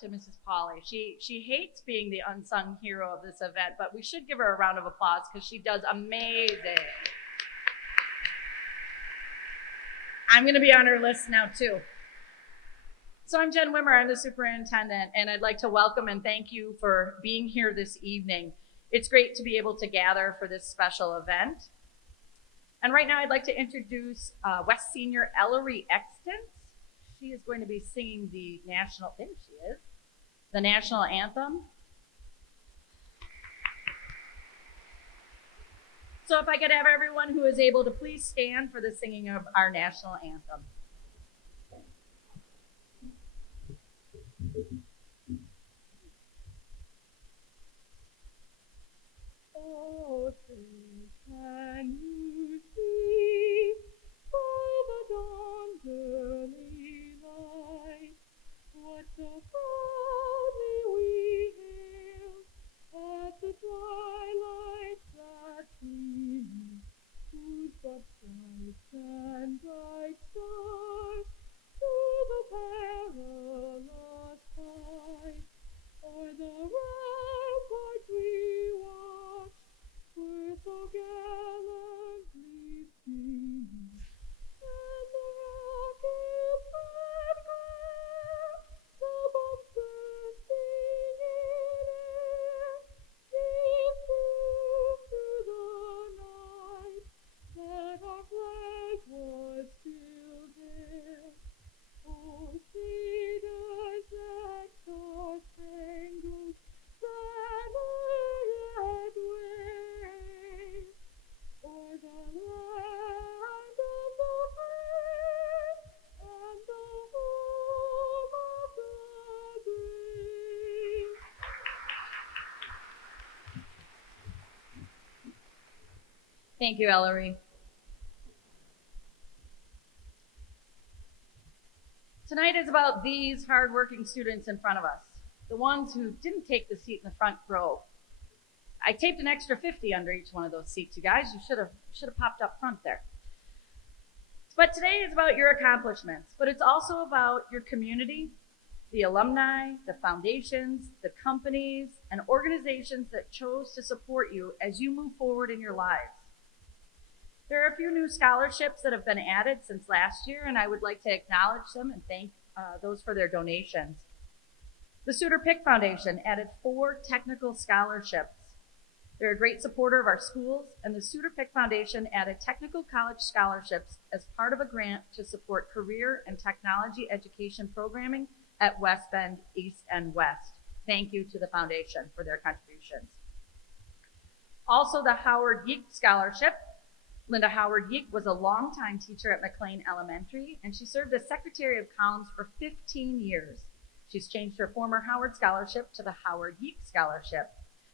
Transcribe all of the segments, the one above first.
to Mrs. Pauley. She hates being the unsung hero of this event, but we should give her a round of applause because she does amazing. I'm going to be on her list now too. So I'm Jen Wimmer, I'm the superintendent, and I'd like to welcome and thank you for being here this evening. It's great to be able to gather for this special event. And right now I'd like to introduce West Senior Ellery Exton. She is going to be singing the national, there she is, the national anthem. So if I could have everyone who is able to please stand for the singing of our national anthem. Oh, can you see by the dawn's early light what so proudly we hailed at the twilight's last gleaming, whose broad stripes and bright stars through the perilous fight o'er the ramparts we watched were so gallantly streaming, and the rocket's red glare, the bombs bursting in air, gave proof to the night that our flag was still there. Oh, Cedar's that star-spangled banner yet wave, o'er the land of the free and the home of the brave. Thank you, Ellery. Tonight is about these hardworking students in front of us, the ones who didn't take the seat in the front row. I taped an extra 50 under each one of those seats, you guys. You should have popped up front there. But today is about your accomplishments, but it's also about your community, the alumni, the foundations, the companies, and organizations that chose to support you as you move forward in your lives. There are a few new scholarships that have been added since last year, and I would like to acknowledge them and thank those for their donations. The Suitor Pick Foundation added 4 technical scholarships. They're a great supporter of our schools, and the Suitor Pick Foundation added technical college scholarships as part of a grant to support career and technology education programming at West Bend, East, and West. Thank you to the foundation for their contributions. Also, the Howard Geek Scholarship. Linda Howard Geek was a longtime teacher at McLean Elementary, and she served as Secretary of Columns for 15 years. She's changed her former Howard Scholarship to the Howard Geek Scholarship.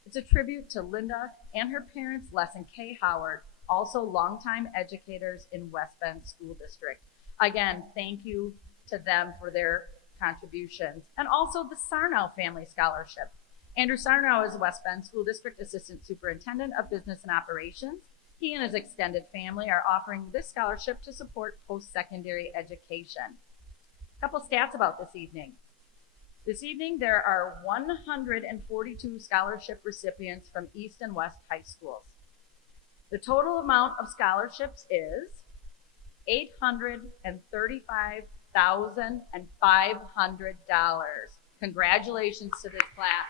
It's a tribute to Linda and her parents, Les and Kay Howard, also longtime educators in West Bend School District. Again, thank you to them for their contributions. And also the Sarnow Family Scholarship. Andrew Sarnow is West Bend School District Assistant Superintendent of Business and Operations. He and his extended family are offering this scholarship to support post-secondary education. A couple stats about this evening. This evening, there are 142 scholarship recipients from East and West high schools. The total amount of scholarships is $835,500. Congratulations to this class.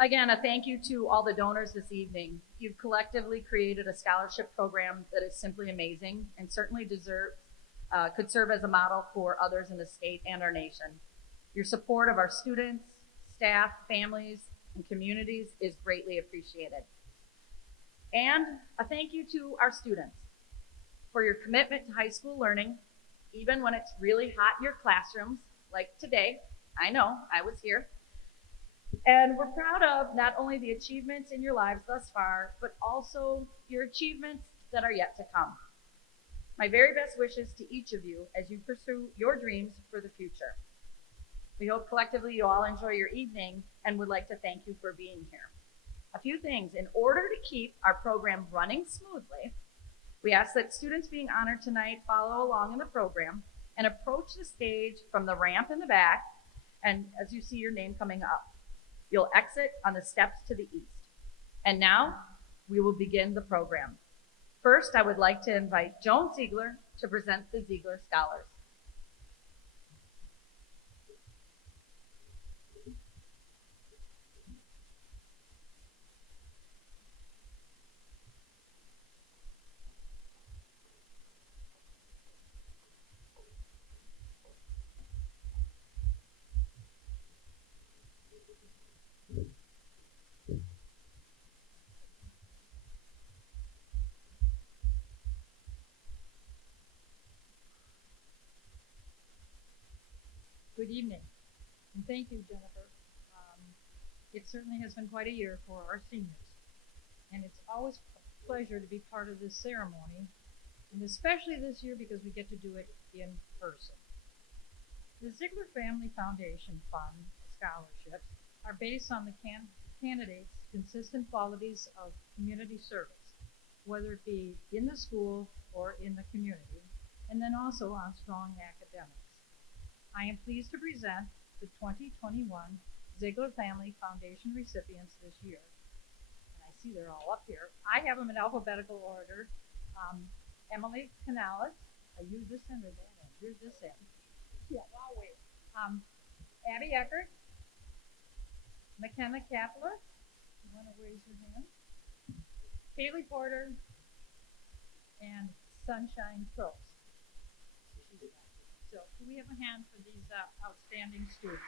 Again, a thank you to all the donors this evening. You've collectively created a scholarship program that is simply amazing and certainly could serve as a model for others in the state and our nation. Your support of our students, staff, families, and communities is greatly appreciated. And a thank you to our students for your commitment to high school learning, even when it's really hot in your classrooms, like today. I know, I was here. And we're proud of not only the achievements in your lives thus far, but also your achievements that are yet to come. My very best wishes to each of you as you pursue your dreams for the future. We hope collectively you all enjoy your evening and would like to thank you for being here. A few things. In order to keep our program running smoothly, We ask that students being honored tonight follow along in the program and approach the stage from the ramp in the back, and as you see your name coming up, you'll exit on the steps to the east. And now, we will begin the program. First, I would like to invite Joan Ziegler to present the Ziegler Scholars. Good evening, and thank you, Jennifer. It certainly has been quite a year for our seniors, and it's always a pleasure to be part of this ceremony, and especially this year because we get to do it in person. The Ziegler Family Foundation Fund scholarships are based on the candidates' consistent qualities of community service, whether it be in the school or in the community, and then also on strong academics. I am pleased to present the 2021 Ziegler Family Foundation recipients this year. And I see they're all up here. I have them in alphabetical order. Emily Canales, are you this end or that end? You're this end. Yeah, I'll wait. Abby Eckert, McKenna Kapler, you want to raise your hand? Kaylee Porter, and Sunshine Probst. So can we have a hand for these outstanding students?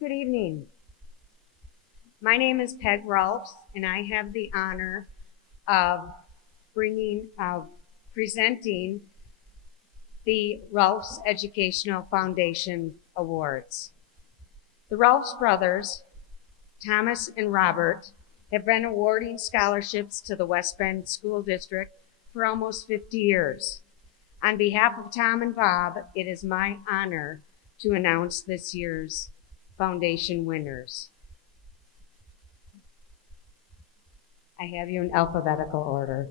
Good evening. My name is Peg Rolfs, and I have the honor of presenting the Rolfs Educational Foundation Awards. The Rolfs brothers, Thomas and Robert, have been awarding scholarships to the West Bend School District for almost 50 years. On behalf of Tom and Bob, it is my honor to announce this year's foundation winners. I have you in alphabetical order.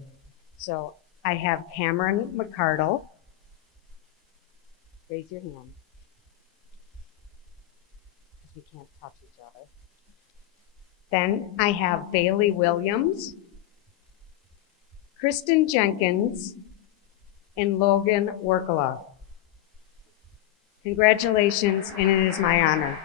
So I have Cameron McCardle. Raise your hand. Because we can't touch each other. Then I have Bailey Williams, Kristen Jenkins, and Logan Workala. Congratulations, and it is my honor.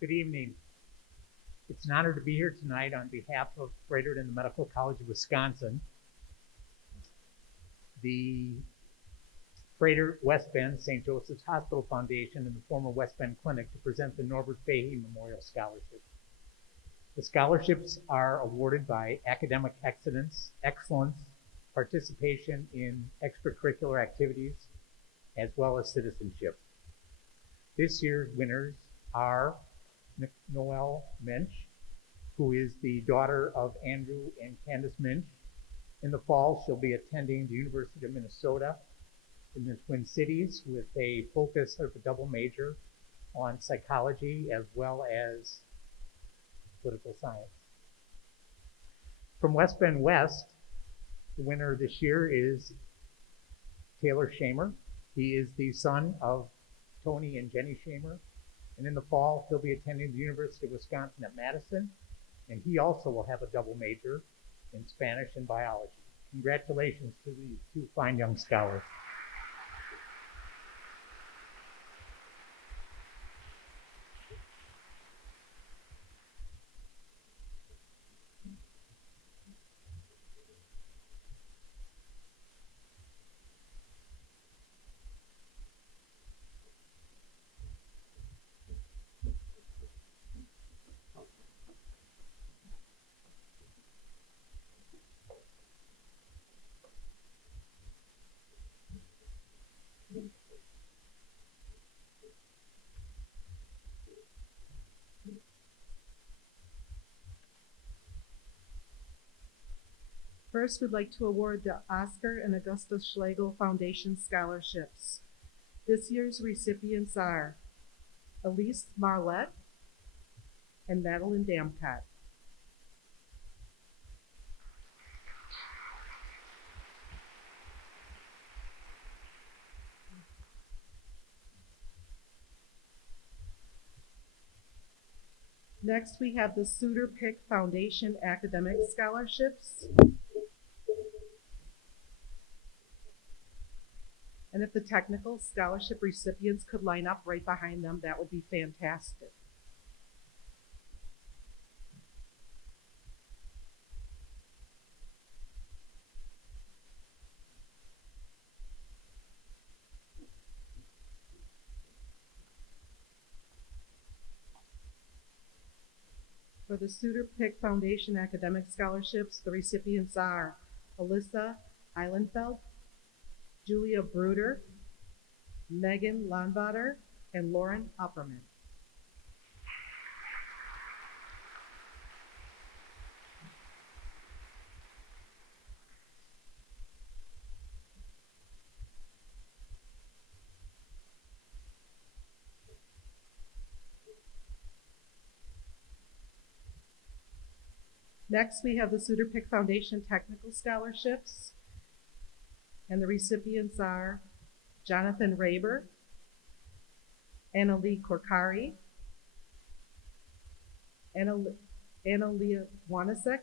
Good evening. It's an honor to be here tonight on behalf of Fredericton Medical College of Wisconsin, the Fredericton West Bend St. Joseph's Hospital Foundation, and the former West Bend Clinic to present the Norbert Fahey Memorial Scholarship. The scholarships are awarded by academic excellence, participation in extracurricular activities, as well as citizenship. This year's winners are Noelle Minch, who is the daughter of Andrew and Candace Minch. In the fall, she'll be attending the University of Minnesota in the Twin Cities with a focus of a double major on psychology as well as political science. From West Bend West, the winner this year is Taylor Shamer. He is the son of Tony and Jenny Shamer. And in the fall, he'll be attending the University of Wisconsin at Madison. And he also will have a double major in Spanish and biology. Congratulations to these two fine young scholars. First, we'd like to award the Oscar and Augusta Schlegel Foundation Scholarships. This year's recipients are Elise Marlette and Madeline Damcott. Next, we have the Suitor Pick Foundation Academic Scholarships. And if the technical scholarship recipients could line up right behind them, that would be fantastic. For the Suitor Pick Foundation Academic Scholarships, the recipients are Alyssa Eilenfeld, Julia Bruder, Megan Landvater, and Lauren Upperman. Next, we have the Suitor Pick Foundation Technical Scholarships. And the recipients are Jonathan Raber, Annalie Korkari, Annalia Wanasek,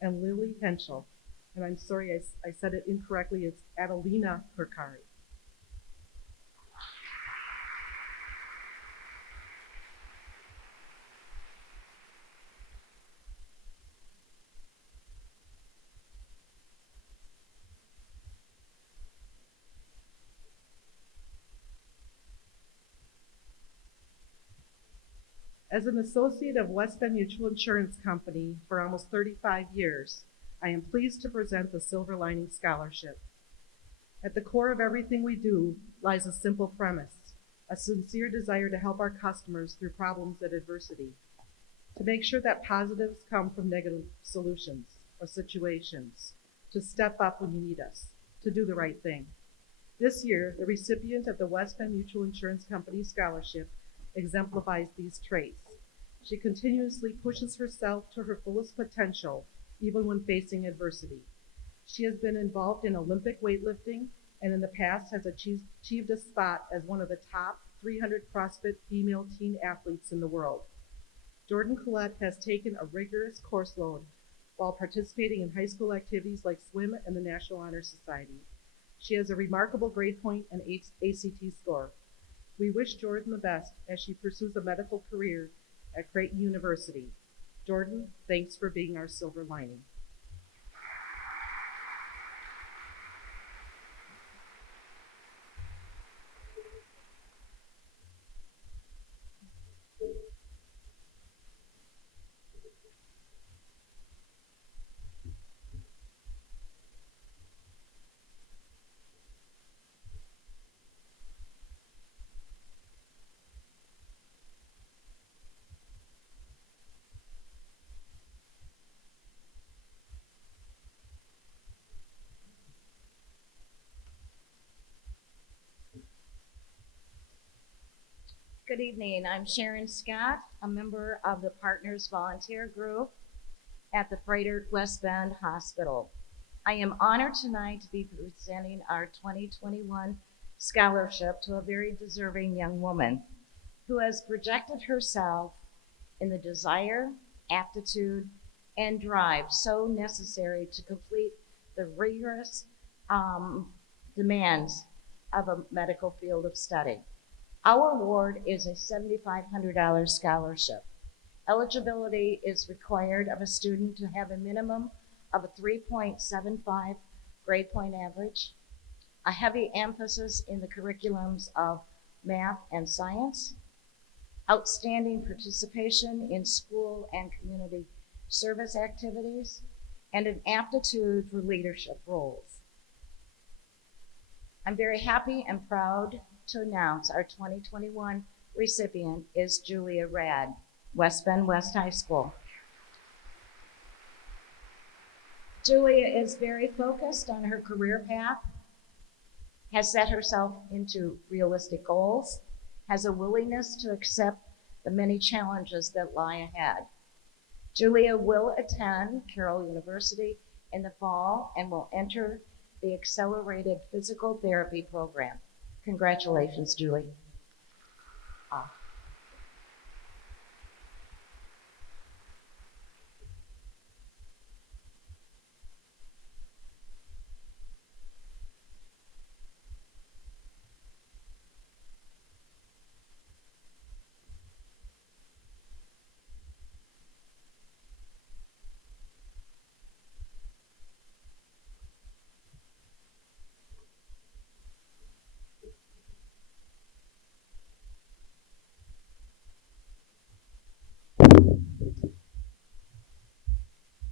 and Lily Henschel. And I'm sorry, I said it incorrectly. It's Adelina Korkari. As an associate of West Bend Mutual Insurance Company for almost 35 years, I am pleased to present the Silver Lining Scholarship. At the core of everything we do lies a simple premise, a sincere desire to help our customers through problems and adversity, to make sure that positives come from negative solutions or situations, to step up when you need us, to do the right thing. This year, the recipient of the West Bend Mutual Insurance Company Scholarship exemplifies these traits. She continuously pushes herself to her fullest potential, even when facing adversity. She has been involved in Olympic weightlifting and in the past has achieved a spot as one of the top 300 CrossFit female teen athletes in the world. Jordan Collette has taken a rigorous course load while participating in high school activities like swim and the National Honor Society. She has a remarkable grade point and ACT score. We wish Jordan the best as she pursues a medical career at Creighton University. Jordan, thanks for being our silver lining. Good evening. I'm Sharon Scott, a member of the Partners Volunteer Group. at the Frederick West Bend Hospital. I am honored tonight to be presenting our 2021 scholarship to a very deserving young woman who has projected herself in the desire, aptitude, and drive so necessary to complete the rigorous demands of a medical field of study. Our award is a $7,500 scholarship. Eligibility is required of a student to have a minimum of a 3.75 grade point average, a heavy emphasis in the curriculums of math and science, outstanding participation in school and community service activities, and an aptitude for leadership roles. I'm very happy and proud to announce our 2021 recipient is Julia Rad, West Bend West High School. Julia is very focused on her career path, has set herself into realistic goals, has a willingness to accept the many challenges that lie ahead. Julia will attend Carroll University in the fall and will enter the accelerated physical therapy program. Congratulations, Julie.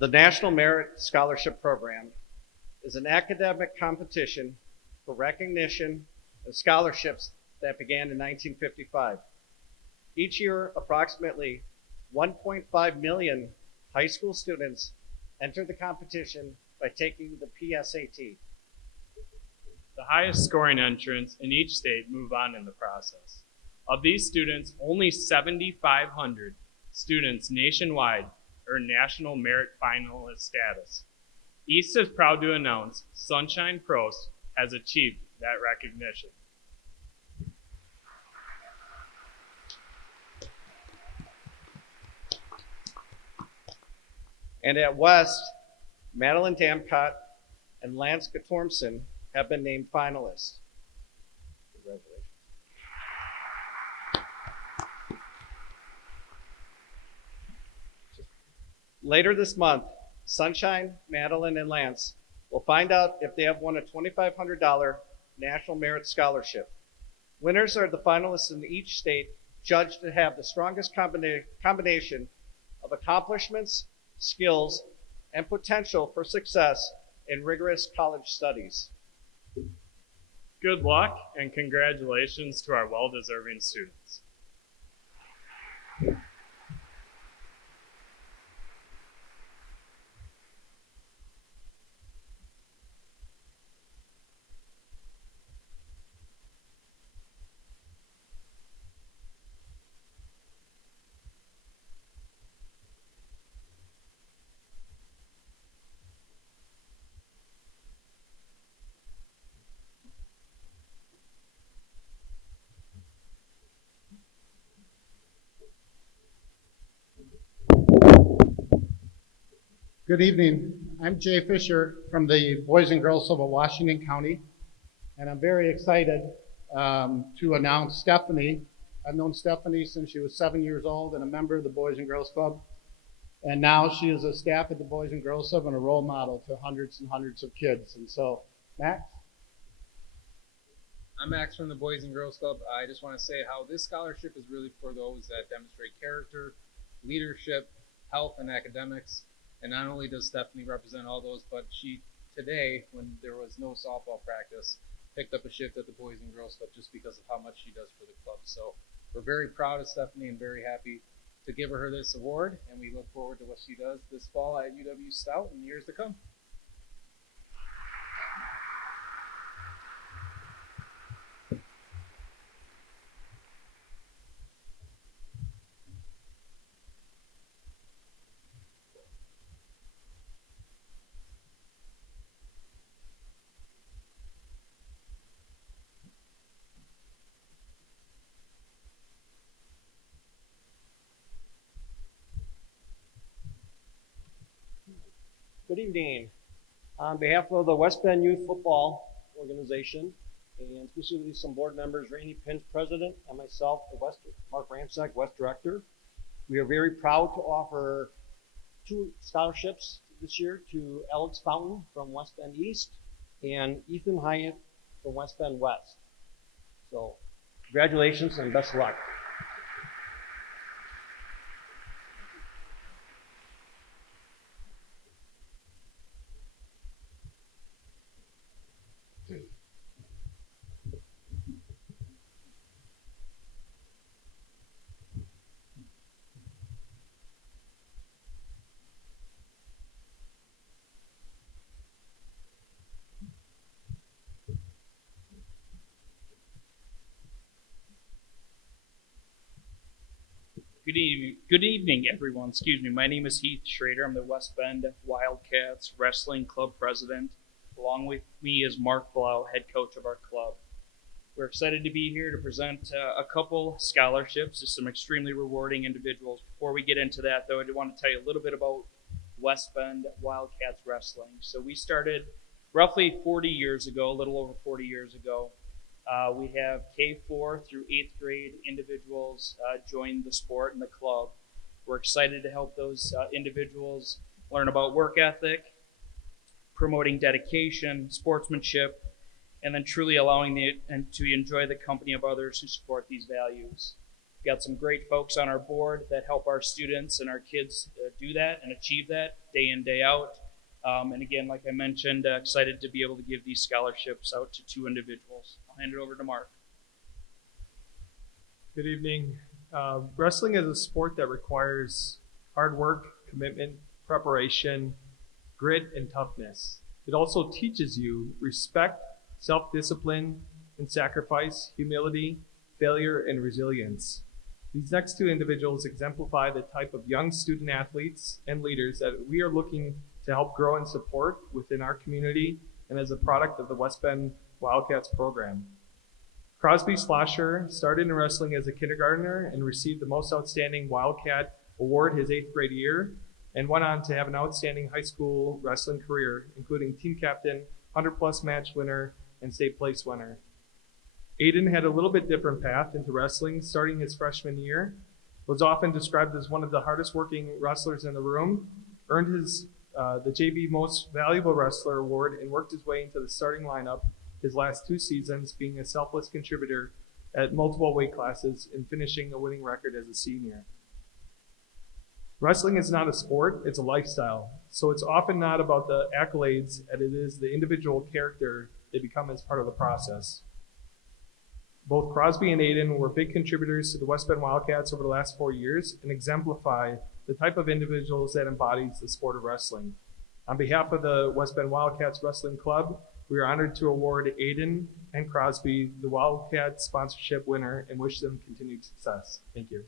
The National Merit Scholarship Program is an academic competition for recognition of scholarships that began in 1955. Each year, approximately 1.5 million high school students enter the competition by taking the PSAT. The highest scoring entrants in each state move on in the process. Of these students, only 7,500 students nationwide earn National Merit Finalist status. East is proud to announce Sunshine Pros has achieved that recognition. And at West, Madeline Damcott and Lance Gatormson have been named finalists. Congratulations. Later this month, Sunshine, Madeline, and Lance will find out if they have won a $2,500 National Merit Scholarship. Winners are the finalists in each state, judged to have the strongest combination of accomplishments, skills, and potential for success in rigorous college studies. Good luck and congratulations to our well-deserving students. Good evening. I'm Jay Fisher from the Boys and Girls Club of Washington County, and I'm very excited to announce Stephanie. I've known Stephanie since she was 7 years old and a member of the Boys and Girls Club, and now she is a staff at the Boys and Girls Club and a role model to hundreds and hundreds of kids. And so, Max? I'm Max from the Boys and Girls Club. I just want to say how this scholarship is really for those that demonstrate character, leadership, health, and academics. And not only does Stephanie represent all those, but she today, when there was no softball practice, picked up a shift at the Boys and Girls Club just because of how much she does for the club. So we're very proud of Stephanie and very happy to give her this award. And we look forward to what she does this fall at UW Stout in years to come. Good evening. On behalf of the West Bend Youth Football Organization, and specifically some board members, Rainey Pinch, President, and myself, Mark Ramsack, West Director, we are very proud to offer 2 scholarships this year to Alex Fountain from West Bend East and Ethan Hyatt from West Bend West. So congratulations and best of luck. Good evening, everyone. Excuse me. My name is Heath Schrader. I'm the West Bend Wildcats Wrestling Club President. Along with me is Mark Blau, head coach of our club. We're excited to be here to present a couple scholarships to some extremely rewarding individuals. Before we get into that, though, I do want to tell you a little bit about West Bend Wildcats Wrestling. So we started roughly 40 years ago, a little over 40 years ago. We have K4 through 8th grade individuals join the sport and the club. We're excited to help those individuals learn about work ethic, promoting dedication, sportsmanship, and then truly allowing them to enjoy the company of others who support these values. We've got some great folks on our board that help our students and our kids do that and achieve that day in, day out. And again, like I mentioned, excited to be able to give these scholarships out to 2 individuals. I'll hand it over to Mark. Good evening. Wrestling is a sport that requires hard work, commitment, preparation, grit, and toughness. It also teaches you respect, self-discipline, and sacrifice, humility, failure, and resilience. These next 2 individuals exemplify the type of young student athletes and leaders that we are looking to help grow and support within our community and as a product of the West Bend Wildcats program. Crosby Slosher started in wrestling as a kindergartner and received the Most Outstanding Wildcat Award his 8th grade year, and went on to have an outstanding high school wrestling career, including team captain, 100-plus match winner, and state place winner. Aiden had a little bit different path into wrestling, starting his freshman year, was often described as one of the hardest working wrestlers in the room, earned his the JV Most Valuable Wrestler Award, and worked his way into the starting lineup his last 2 seasons, being a selfless contributor at multiple weight classes and finishing a winning record as a senior. Wrestling is not a sport, it's a lifestyle. So it's often not about the accolades as it is the individual character they become as part of the process. Both Crosby and Aiden were big contributors to the West Bend Wildcats over the last 4 years and exemplify the type of individuals that embodies the sport of wrestling. On behalf of the West Bend Wildcats Wrestling Club, we are honored to award Aiden and Crosby the Wildcat sponsorship winner and wish them continued success. Thank you.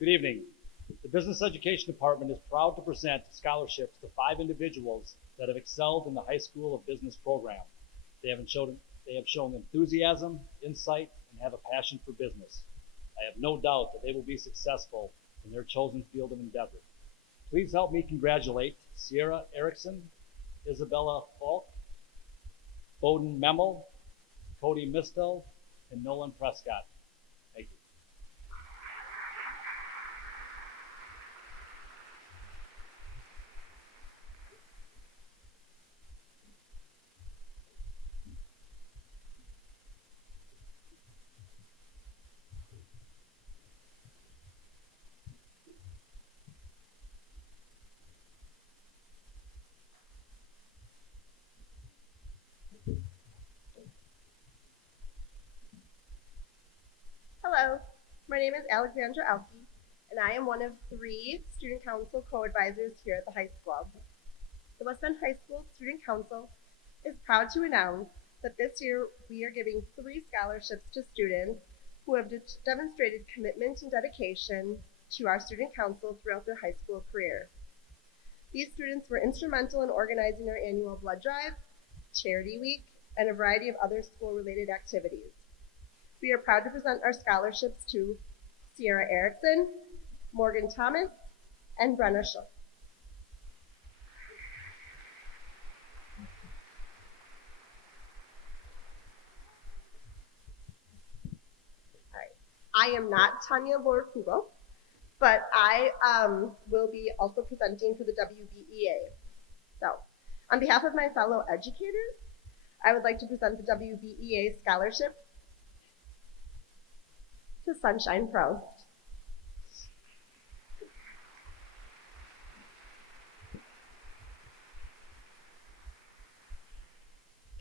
Good evening. The Business Education Department is proud to present scholarships to 5 individuals that have excelled in the High School of Business program. They have shown enthusiasm, insight, and have a passion for business. I have no doubt that they will be successful in their chosen field of endeavor. Please help me congratulate Sierra Erickson, Isabella Falk, Bowden Memel, Cody Mistel, and Nolan Prescott. Thank you. Hello, my name is Alexandra Elke, and I am one of 3 Student Council co-advisors here at the High School. The the West Bend High School Student Council is proud to announce that this year we are giving 3 scholarships to students who have demonstrated commitment and dedication to our student council throughout their high school career. These students were instrumental in organizing our annual blood drive, charity week, and a variety of other school-related activities. We are proud to present our scholarships to Sierra Erickson, Morgan Thomas, and Brenna Schultz. All right. I am not Tanya Lord-Kugel, but I will be also presenting for the WBEA. So, on behalf of my fellow educators, I would like to present the WBEA scholarship to Sunshine Pro.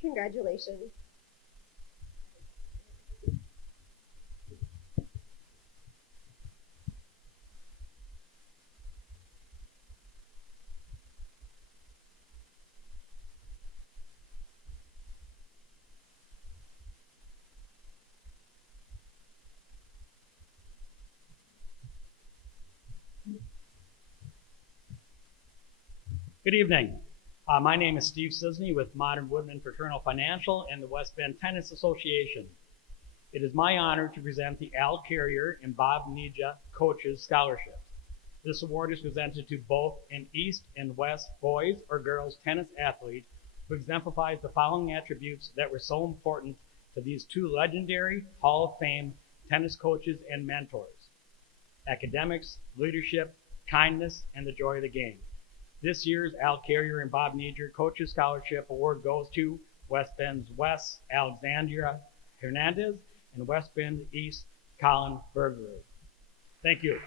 Congratulations. Good evening. My name is Steve Sisney with Modern Woodman Fraternal Financial and the West Bend Tennis Association. It is my honor to present the Al Carrier and Bob Nija Coaches Scholarship. This award is presented to both an East and West boys or girls tennis athlete who exemplifies the following attributes that were so important to these 2 legendary Hall of Fame tennis coaches and mentors: academics, leadership, kindness, and the joy of the game. This year's Al Carrier and Bob Nija Coaches Scholarship Award goes to West Bend's West Alexandria Hernandez and West Bend East Colin Bergerer. Thank you.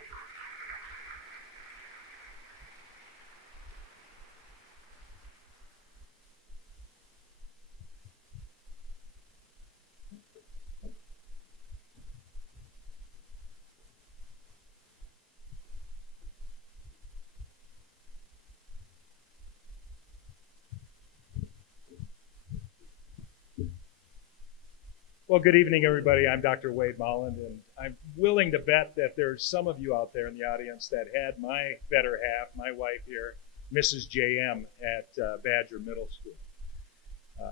Well, good evening, everybody. I'm Dr. Wade Mullen, and I'm willing to bet that there's some of you out there in the audience that had my better half, my wife here, Mrs. JM, at Badger Middle School.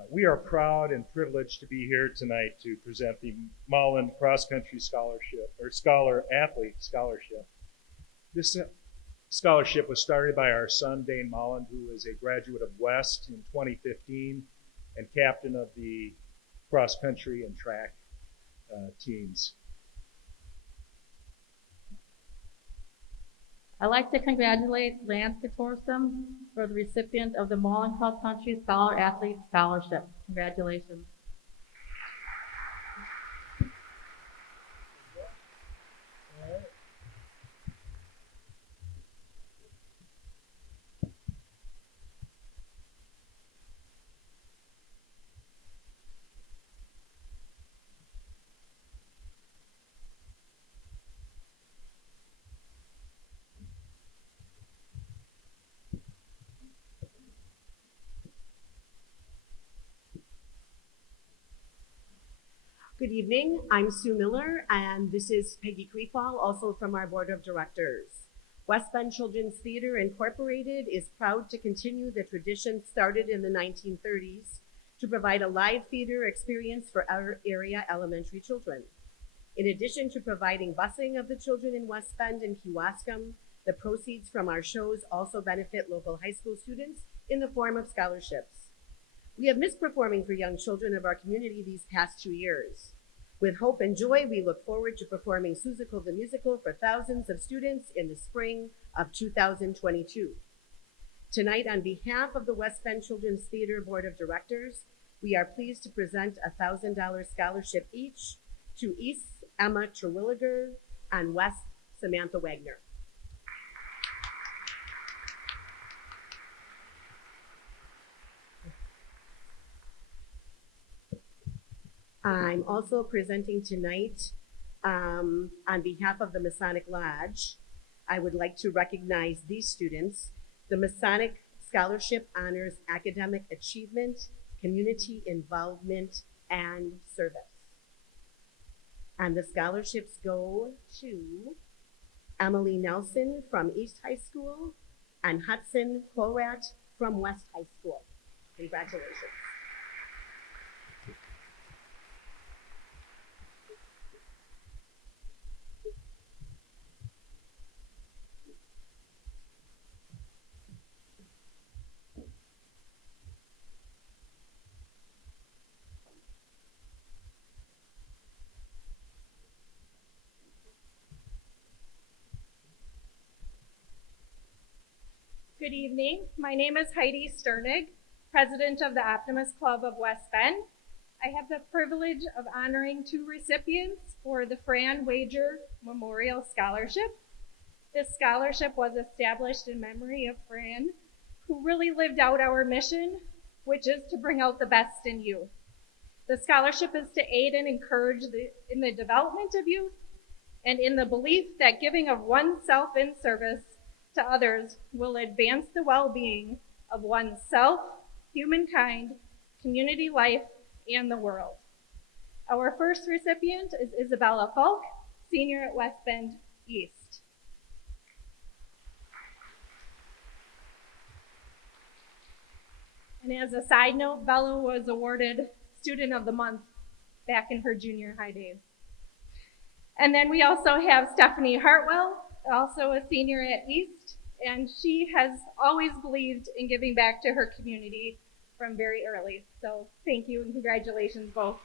We are proud and privileged to be here tonight to present the Mullen Cross Country Scholarship, or Scholar Athlete Scholarship. This scholarship was started by our son, Dane Mullen, who is a graduate of West in 2015 and captain of the cross country and track teams. I'd like to congratulate Lance Katorsum for the recipient of the Mullen Cross Country Scholar Athlete Scholarship. Congratulations. Good evening, I'm Sue Miller, and this is Peggy Creefall, also from our Board of Directors. West Bend Children's Theater Incorporated is proud to continue the tradition started in the 1930s to provide a live theater experience for our area elementary children. In addition to providing busing of the children in West Bend and Kewaskum, the proceeds from our shows also benefit local high school students in the form of scholarships. We have missed performing for young children of our community these past 2 years. With hope and joy, we look forward to performing Seussical the Musical for thousands of students in the spring of 2022. Tonight, on behalf of the West Bend Children's Theater Board of Directors, we are pleased to present a $1,000 scholarship each to East Emma Terwilliger and West Samantha Wagner. I'm also presenting tonight on behalf of the Masonic Lodge. I would like to recognize these students. The Masonic scholarship honors academic achievement, community involvement, and service. And the scholarships go to Emily Nelson from East High School and Hudson Korat from West High School. Congratulations. Good evening. My name is Heidi Sternig, President of the Optimist Club of West Bend. I have the privilege of honoring 2 recipients for the Fran Wager Memorial Scholarship. This scholarship was established in memory of Fran, who really lived out our mission, which is to bring out the best in youth. The scholarship is to aid and encourage in the development of youth and in the belief that giving of oneself in service to others will advance the well-being of oneself, humankind, community life, and the world. Our first recipient is Isabella Falk, senior at West Bend East. And as a side note, Bella was awarded Student of the Month back in her junior high days. And then we also have Stephanie Hartwell, also a senior at East, and she has always believed in giving back to her community from very early. So thank you and congratulations both.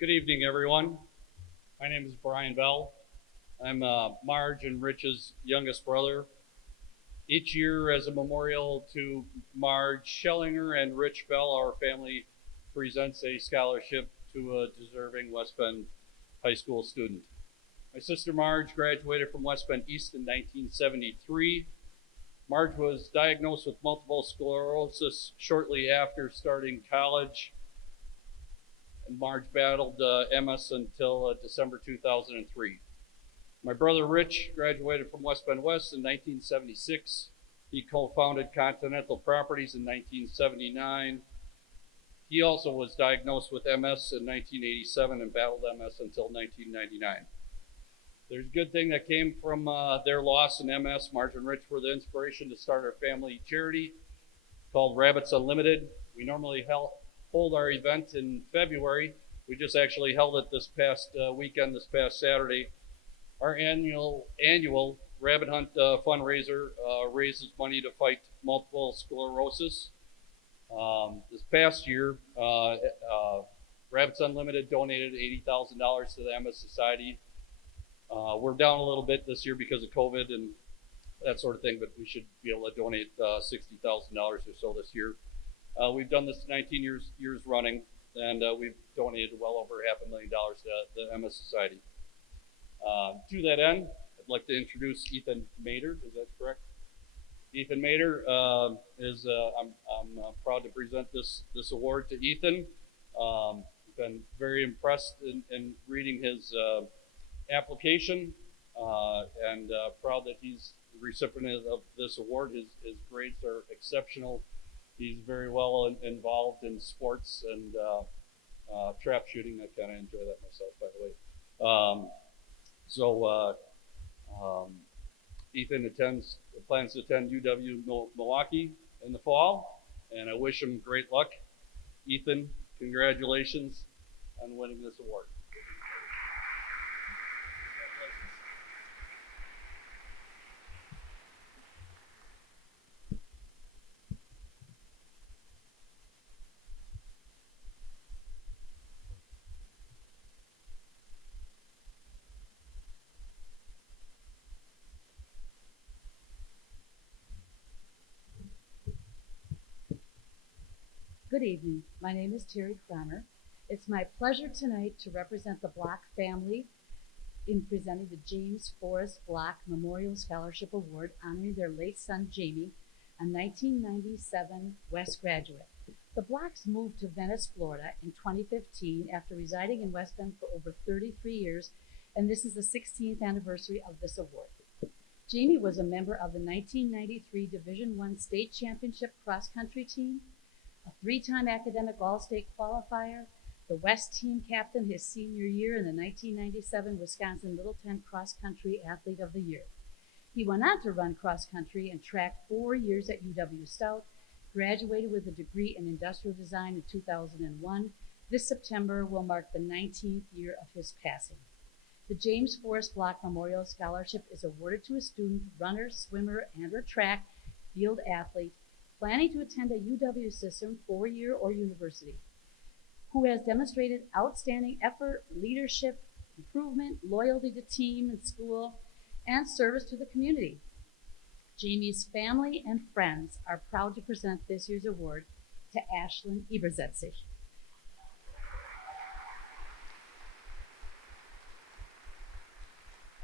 Good evening, everyone. My name is Brian Bell. I'm Marge and Rich's youngest brother. Each year, as a memorial to Marge Schellinger and Rich Bell, our family presents a scholarship to a deserving West Bend High School student. My sister Marge graduated from West Bend East in 1973. Marge was diagnosed with multiple sclerosis shortly after starting college. Marge battled MS until December 2003. My brother Rich graduated from West Bend West in 1976. He co-founded Continental Properties in 1979. He also was diagnosed with MS in 1987 and battled MS until 1999. There's a good thing that came from their loss in MS. Marge and Rich were the inspiration to start our family charity called Rabbits Unlimited. We normally hold our event in February. We just actually held it this past weekend, this past Saturday. Our annual rabbit hunt fundraiser raises money to fight multiple sclerosis. This past year, Rabbits Unlimited donated $80,000 to the MS Society. We're down a little bit this year because of COVID and that sort of thing, but we should be able to donate $60,000 or so this year. We've done this 19 years running, and we've donated well over $500,000 to the MS Society. To that end, I'd like to introduce Ethan Mader. Is that correct? Ethan Mader is. I'm proud to present this award to Ethan. Been very impressed in reading his application, and proud that he's the recipient of this award. His grades are exceptional. He's very well involved in sports and trap shooting. I kind of enjoy that myself, by the way. Ethan plans to attend UW Milwaukee in the fall, and I wish him great luck. Ethan, congratulations. on winning this award. Good evening. My name is Terry Croner. It's my pleasure tonight to represent the Block family in presenting the James Forrest Block Memorial Scholarship Award honoring their late son Jamie, a 1997 West graduate. The Blocks moved to Venice, Florida in 2015 after residing in West Bend for over 33 years, and this is the 16th anniversary of this award. Jamie was a member of the 1993 Division I State Championship cross-country team, a three-time academic all-state qualifier, the West team captain his senior year in the 1997 Wisconsin Little 10 Cross Country Athlete of the Year. He went on to run cross country and track 4 years at UW South, graduated with a degree in industrial design in 2001. This September will mark the 19th year of his passing. The James Forrest Block Memorial Scholarship is awarded to a student, runner, swimmer, and/or track field athlete planning to attend a UW system 4-year or university, who has demonstrated outstanding effort, leadership, improvement, loyalty to team and school, and service to the community. Jamie's family and friends are proud to present this year's award to Ashlyn Iberzetzi.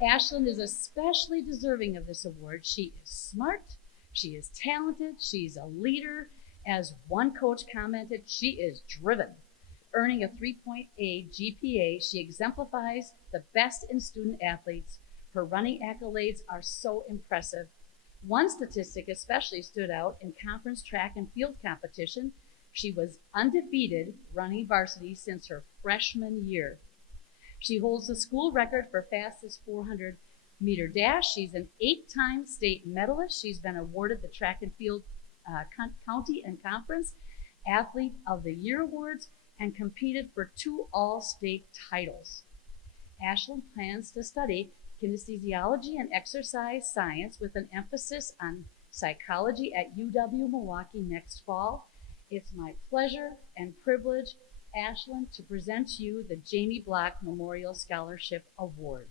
Ashlyn is especially deserving of this award. She is smart, she is talented, she's a leader. As one coach commented, she is driven. Earning a 3.8 GPA, she exemplifies the best in student athletes. Her running accolades are so impressive. One statistic especially stood out in conference track and field competition. She was undefeated running varsity since her freshman year. She holds the school record for fastest 400-meter dash. She's an 8-time state medalist. She's been awarded the Track and Field County and Conference Athlete of the Year awards and competed for 2 all-state titles. Ashlyn plans to study kinesiology and exercise science with an emphasis on psychology at UW Milwaukee next fall. It's my pleasure and privilege, Ashlyn, to present to you the Jamie Block Memorial Scholarship Award.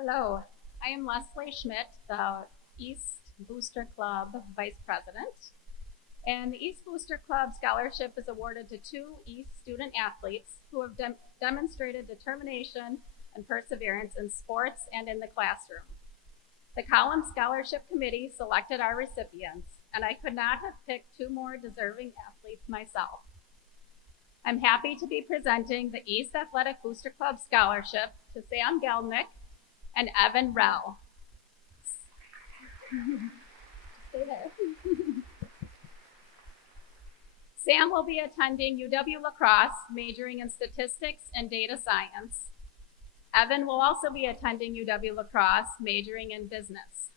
Hello, I am Leslie Schmidt, the East Booster Club Vice President. And the East Booster Club Scholarship is awarded to 2 East student athletes who have demonstrated determination and perseverance in sports and in the classroom. The Column Scholarship Committee selected our recipients, and I could not have picked 2 more deserving athletes myself. I'm happy to be presenting the East Athletic Booster Club Scholarship to Sam Gelnick and Evan Rell. Stay there. Sam will be attending UW La Crosse, majoring in statistics and data science. Evan will also be attending UW La Crosse, majoring in business.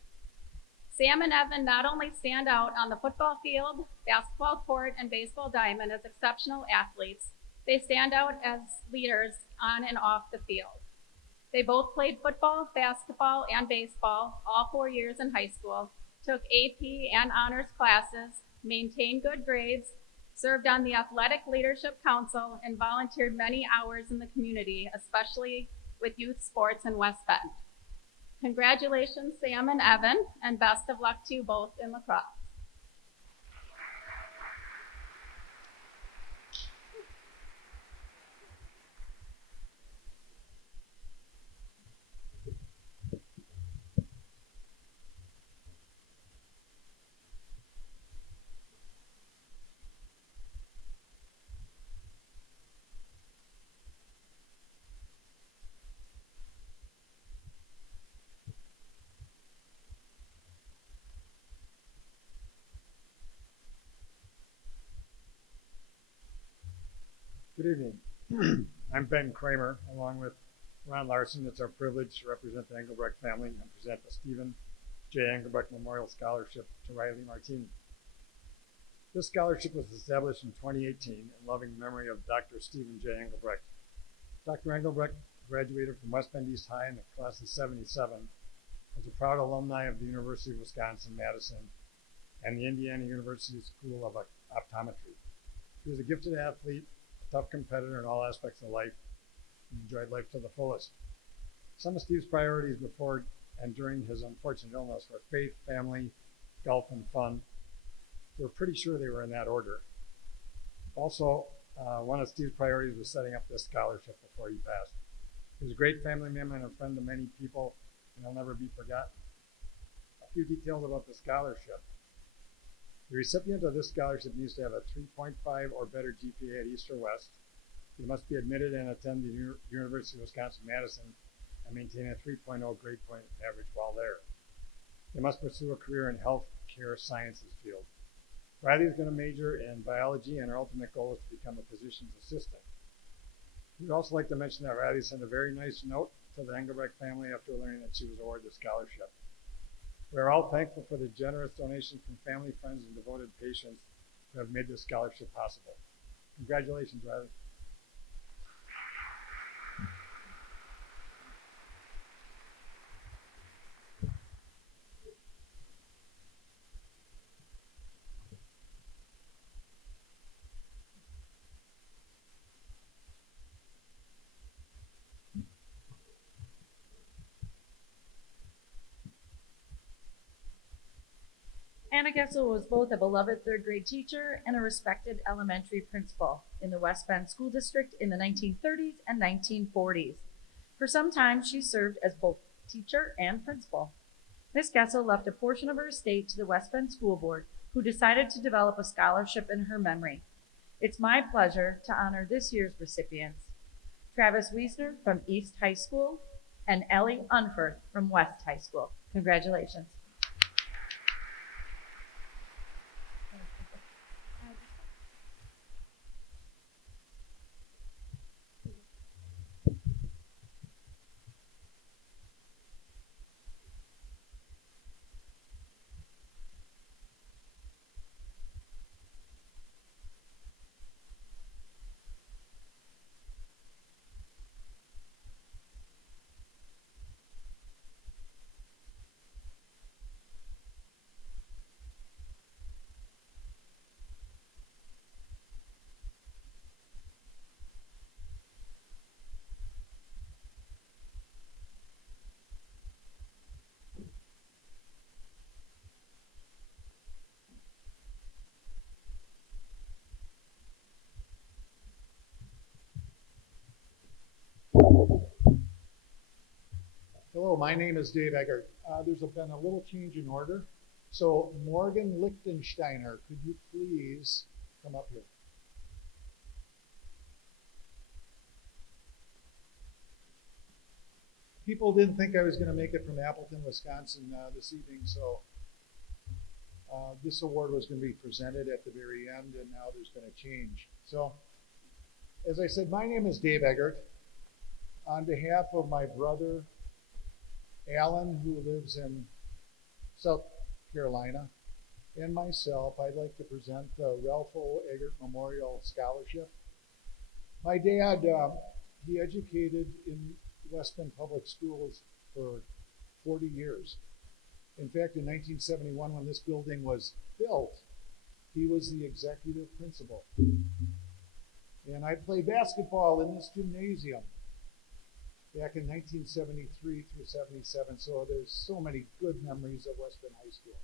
Sam and Evan not only stand out on the football field, basketball court, and baseball diamond as exceptional athletes, they stand out as leaders on and off the field. They both played football, basketball, and baseball all 4 years in high school, took AP and honors classes, maintained good grades, served on the Athletic Leadership Council, and volunteered many hours in the community, especially with youth sports in West Bend. Congratulations, Sam and Evan, and best of luck to you both in lacrosse. Good evening. I'm Ben Kramer, along with Ron Larson. It's our privilege to represent the Engelbrecht family and present the Stephen J Engelbrecht Memorial Scholarship to Riley Martini. This scholarship was established in 2018 in loving memory of Dr. Stephen J. Engelbrecht. Dr. Engelbrecht graduated from West Bend East High in the class of 77, was a proud alumni of the University of Wisconsin-Madison and the Indiana University School of Optometry. He was a gifted athlete, a tough competitor in all aspects of life, and enjoyed life to the fullest. Some of Steve's priorities before and during his unfortunate illness were faith, family, golf, and fun. We're pretty sure they were in that order. Also, one of Steve's priorities was setting up this scholarship before he passed. He was a great family member and a friend to many people, and he'll never be forgotten. A few details about the scholarship. The recipient of this scholarship needs to have a 3.5 or better GPA at East or West. He must be admitted and attend the University of Wisconsin-Madison and maintain a 3.0 grade point average while there. They must pursue a career in health care sciences field. Riley is going to major in biology, and her ultimate goal is to become a physician's assistant. We'd also like to mention that Riley sent a very nice note to the Engelbrecht family after learning that she was awarded the scholarship. We are all thankful for the generous donations from family, friends, and devoted patients who have made this scholarship possible. Congratulations, Riley. Anna Gessel was both a beloved third grade teacher and a respected elementary principal in the West Bend School District in the 1930s and 1940s. For some time, she served as both teacher and principal. Miss Gessel left a portion of her estate to the West Bend School Board, who decided to develop a scholarship in her memory. It's my pleasure to honor this year's recipients, Travis Wiesner from East High School and Ellie Unferth from West High School. Congratulations. Hello, my name is Dave Edgar. There's been a little change in order. So Morgan Lichtensteiner, could you please come up here? People didn't think I was going to make it from Appleton, Wisconsin this evening, so this award was going to be presented at the very end, and now there's been a change. So, as I said, my name is Dave Eggert. On behalf of my brother, Alan, who lives in South Carolina, and myself, I'd like to present the Ralph O. Eggert Memorial Scholarship. My dad, he educated in West Bend Public Schools for 40 years. In fact, in 1971, when this building was built, he was the executive principal. And I played basketball in this gymnasium back in 1973 through 77, so there's so many good memories of West Bend High School.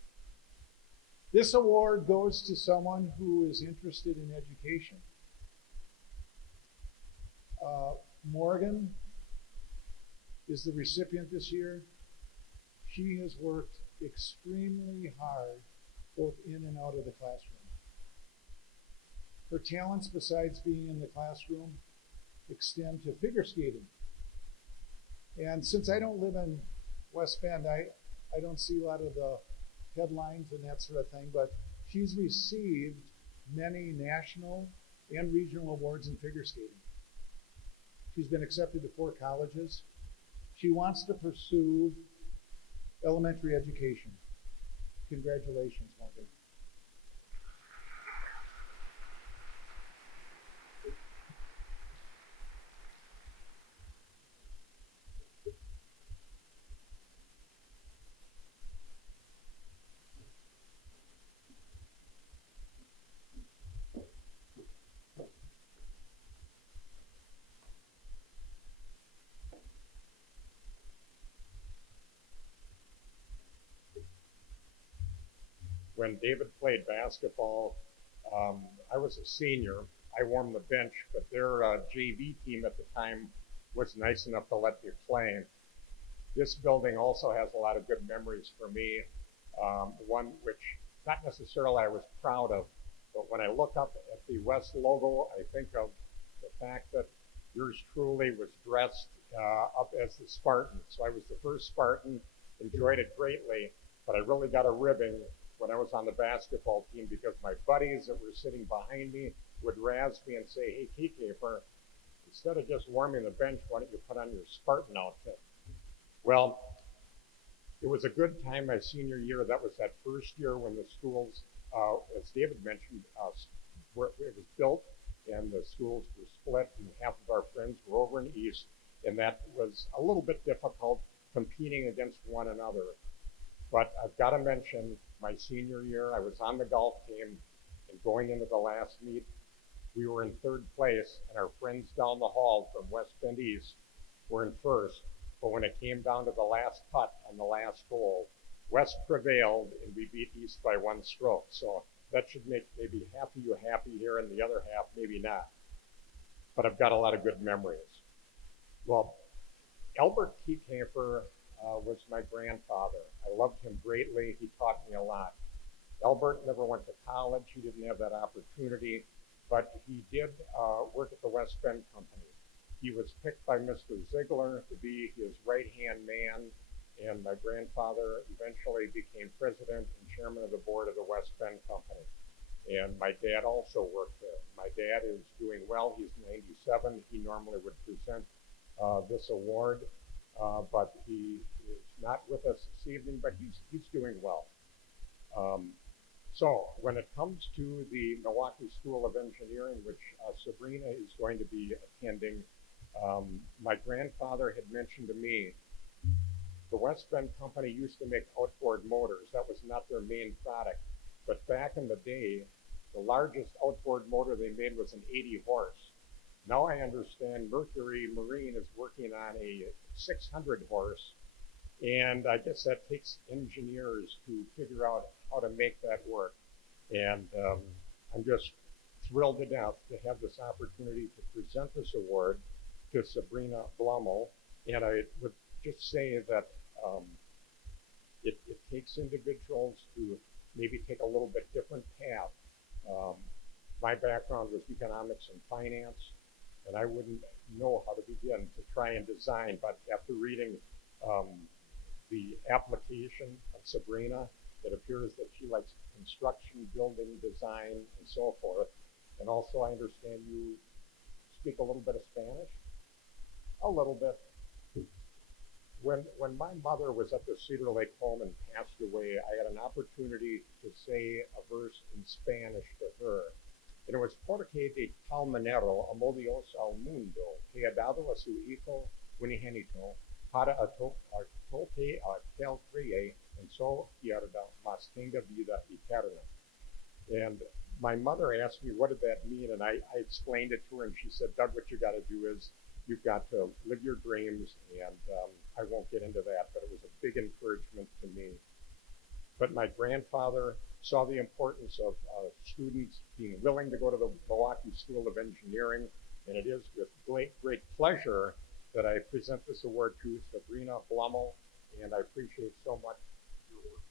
This award goes to someone who is interested in education. Morgan is the recipient this year. She has worked extremely hard both in and out of the classroom. Her talents, besides being in the classroom, extend to figure skating. And since I don't live in West Bend, I don't see a lot of the headlines and that sort of thing, but she's received many national and regional awards in figure skating. She's been accepted to 4 colleges. She wants to pursue elementary education. Congratulations, Morgan. When David played basketball, I was a senior. I warmed the bench, but their JV team at the time was nice enough to let me play. This building also has a lot of good memories for me. One which not necessarily I was proud of, but when I look up at the West logo, I think of the fact that yours truly was dressed up as the Spartan. So I was the first Spartan, enjoyed it greatly, but I really got a ribbing when I was on the basketball team because my buddies that were sitting behind me would razz me and say, "Hey, Keykeeper, instead of just warming the bench, why don't you put on your Spartan outfit?" Well, it was a good time my senior year. That was that first year when the schools, as David mentioned, it was built and the schools were split and half of our friends were over in East, and that was a little bit difficult competing against one another. But I've got to mention my senior year, I was on the golf team, and going into the last meet, we were in 3rd place, and our friends down the hall from West Bend East were in 1st. But when it came down to the last putt on the last hole, West prevailed, and we beat East by 1 stroke. So that should make maybe half of you happy here, and the other half maybe not. But I've got a lot of good memories. Well, Albert Keykeeper was my grandfather. I loved him greatly. He taught me a lot. Albert never went to college. He didn't have that opportunity, but he did work at the West Bend Company. He was picked by Mr. Ziegler to be his right-hand man, and my grandfather eventually became president and chairman of the board of the West Bend Company. And my dad also worked there. My dad is doing well. He's 97. He normally would present this award, but he is not with us this evening, but he's doing well. So when it comes to the Milwaukee School of Engineering, which Sabrina is going to be attending, my grandfather had mentioned to me, the West Bend Company used to make outboard motors. That was not their main product. But back in the day, the largest outboard motor they made was an 80 horse. Now I understand Mercury Marine is working on a 600 horse, and I guess that takes engineers to figure out how to make that work. And I'm just thrilled to death to have this opportunity to present this award to Sabrina Blummel. And I would just say that it takes individuals to maybe take a little bit different path. My background was economics and finance, and I wouldn't know how to begin to try and design, but after reading the application of Sabrina, it appears that she likes construction, building, design, and so forth. And also I understand you speak a little bit of Spanish? A little bit. When my mother was at the Cedar Lake home and passed away, I had an opportunity to say a verse in Spanish to her. And it was porque de tal manera amó Dios al mundo, que ha dado a su hijo unigénito, para a tope aquel cree en su izquierda, mas tenga vida eterna. And my mother asked me, what did that mean? And I explained it to her, and she said, Doug, what you got to do is you've got to live your dreams, and I won't get into that, but it was a big encouragement to me. But my grandfather saw the importance of students being willing to go to the Milwaukee School of Engineering, and it is with great pleasure that I present this award to Sabrina Blummel, and I appreciate so much your work.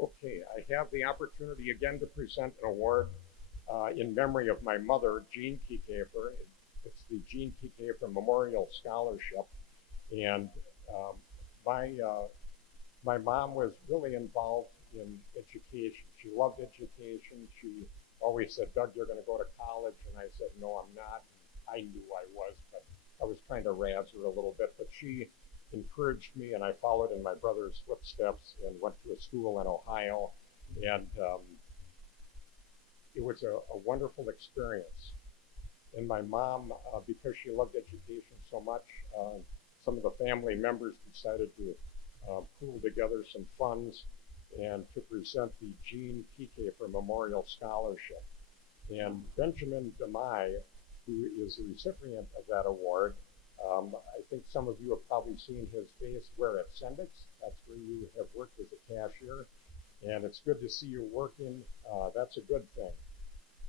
Okay, I have the opportunity again to present an award in memory of my mother, Jean Keykeeper. It's the Jean Keykeeper Memorial Scholarship. And Um, my mom was really involved in education. She loved education. She always said, Doug, you're going to go to college. And I said, no, I'm not. And I knew I was, but I was trying to razz her a little bit. But she encouraged me, and I followed in my brother's footsteps and went to a school in Ohio. And it was a wonderful experience. And my mom, because she loved education so much, some of the family members decided to pool together some funds and to present the Jean Piquet for Memorial Scholarship. And Benjamin DeMai, who is the recipient of that award, I think some of you have probably seen his face where at Sendix. That's where you have worked as a cashier. And it's good to see you working. That's a good thing.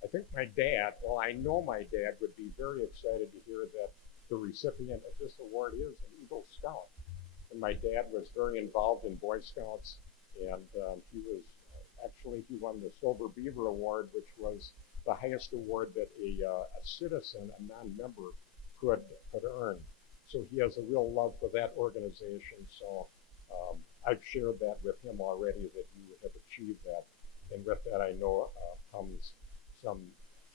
I think my dad, well, I know my dad would be very excited to hear that the recipient of this award is an Eagle Scout. And my dad was very involved in Boy Scouts, and he won the Silver Beaver Award, which was the highest award that a citizen, a non-member, could earn. So he has a real love for that organization. So I've shared that with him already, that you have achieved that. And with that, I know comes some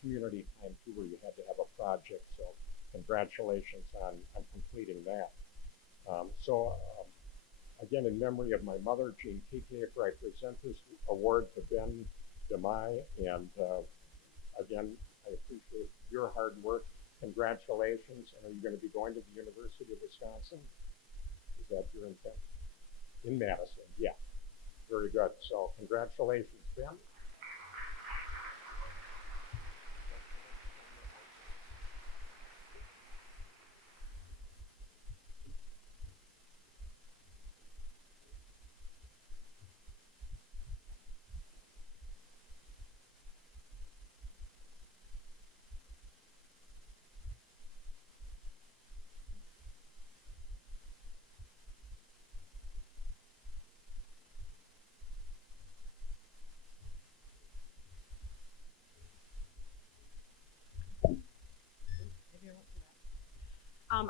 community time too, where you had to have a project. So congratulations on completing that. Again, in memory of my mother, Jean Piquet, I present this award to Ben DeMai. And again, I appreciate your hard work. Congratulations. And are you going to be going to the University of Wisconsin? Is that your intent? In Madison, yeah. Very good. So congratulations, Ben.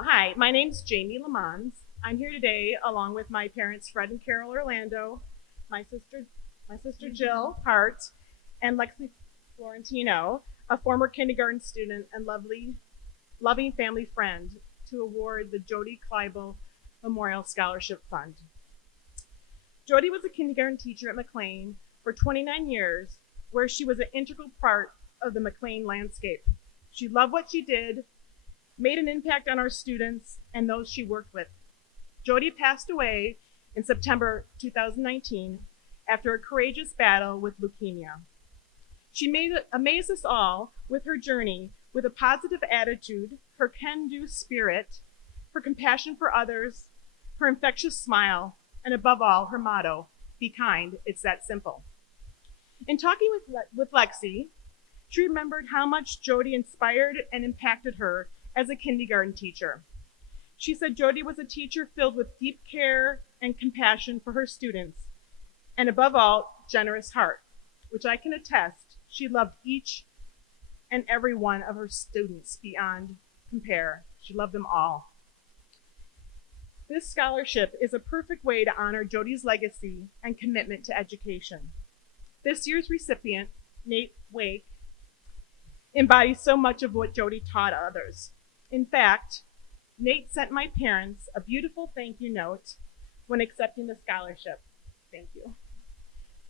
Hi, my name's Jamie Lamons. I'm here today along with my parents, Fred and Carol Orlando, my sister Jill Hart, and Lexi Florentino, a former kindergarten student and loving family friend, to award the Jody Clyble Memorial Scholarship Fund. Jody was a kindergarten teacher at McLean for 29 years, where she was an integral part of the McLean landscape. She loved what she did, made an impact on our students and those she worked with. Jody passed away in September 2019 after a courageous battle with leukemia. She amazed us all with her journey, with a positive attitude, her can-do spirit, her compassion for others, her infectious smile, and above all, her motto, be kind, it's that simple. In talking with Lexi, she remembered how much Jody inspired and impacted her as a kindergarten teacher. She said Jody was a teacher filled with deep care and compassion for her students, and above all, generous heart, which I can attest. She loved each and every one of her students beyond compare. She loved them all. This scholarship is a perfect way to honor Jody's legacy and commitment to education. This year's recipient, Nate Wake, embodies so much of what Jody taught others. In fact, Nate sent my parents a beautiful thank you note when accepting the scholarship. Thank you.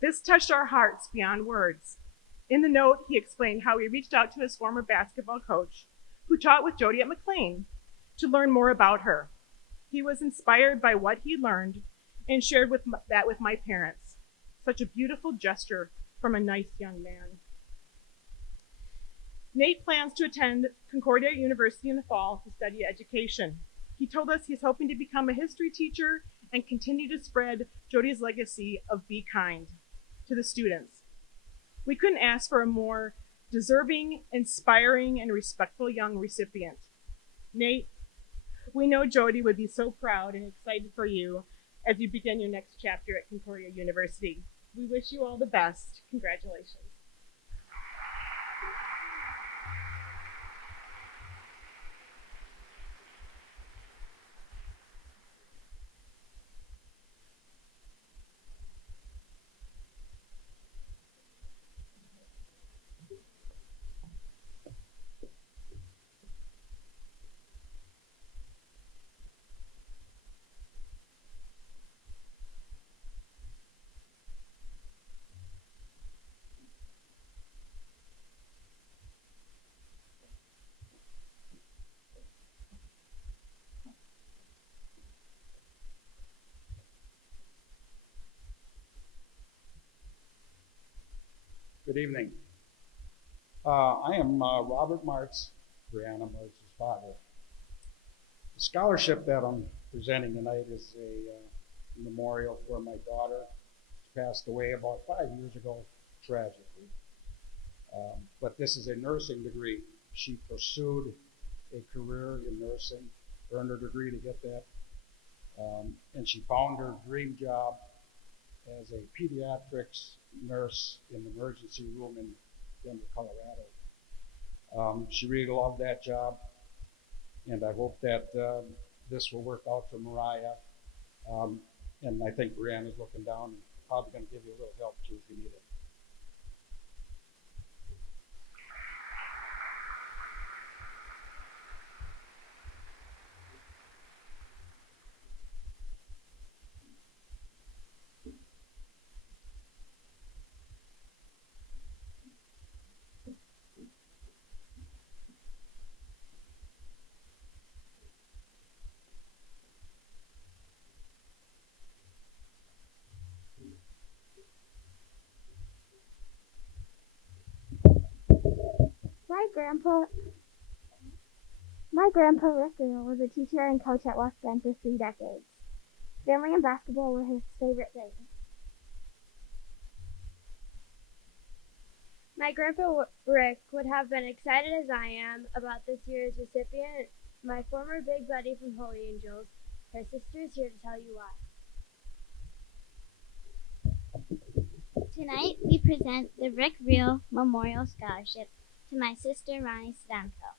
This touched our hearts beyond words. In the note, he explained how he reached out to his former basketball coach, who taught with Jody at McLean, to learn more about her. He was inspired by what he learned and shared that with my parents. Such a beautiful gesture from a nice young man. Nate plans to attend Concordia University in the fall to study education. He told us he's hoping to become a history teacher and continue to spread Jody's legacy of be kind to the students. We couldn't ask for a more deserving, inspiring, and respectful young recipient. Nate, we know Jody would be so proud and excited for you as you begin your next chapter at Concordia University. We wish you all the best. Congratulations. evening. I am Robert Martz, Brianna Martz's father. The scholarship that I'm presenting tonight is a memorial for my daughter. She passed away about 5 years ago, tragically. But this is a nursing degree. She pursued a career in nursing, earned her degree to get that, and she found her dream job as a pediatrics nurse in the emergency room in Denver, Colorado. She really loved that job, and I hope that this will work out for Mariah. And I think Brianna's looking down and probably going to give you a little help too if you need it. My grandpa Rick was a teacher and coach at West Bend for 3 decades. Family and basketball were his favorite things. My grandpa Rick would have been excited as I am about this year's recipient, my former big buddy from Holy Angels. Her sister is here to tell you why. Tonight we present the Rick Real Memorial Scholarship to my sister Ronnie Steinbach.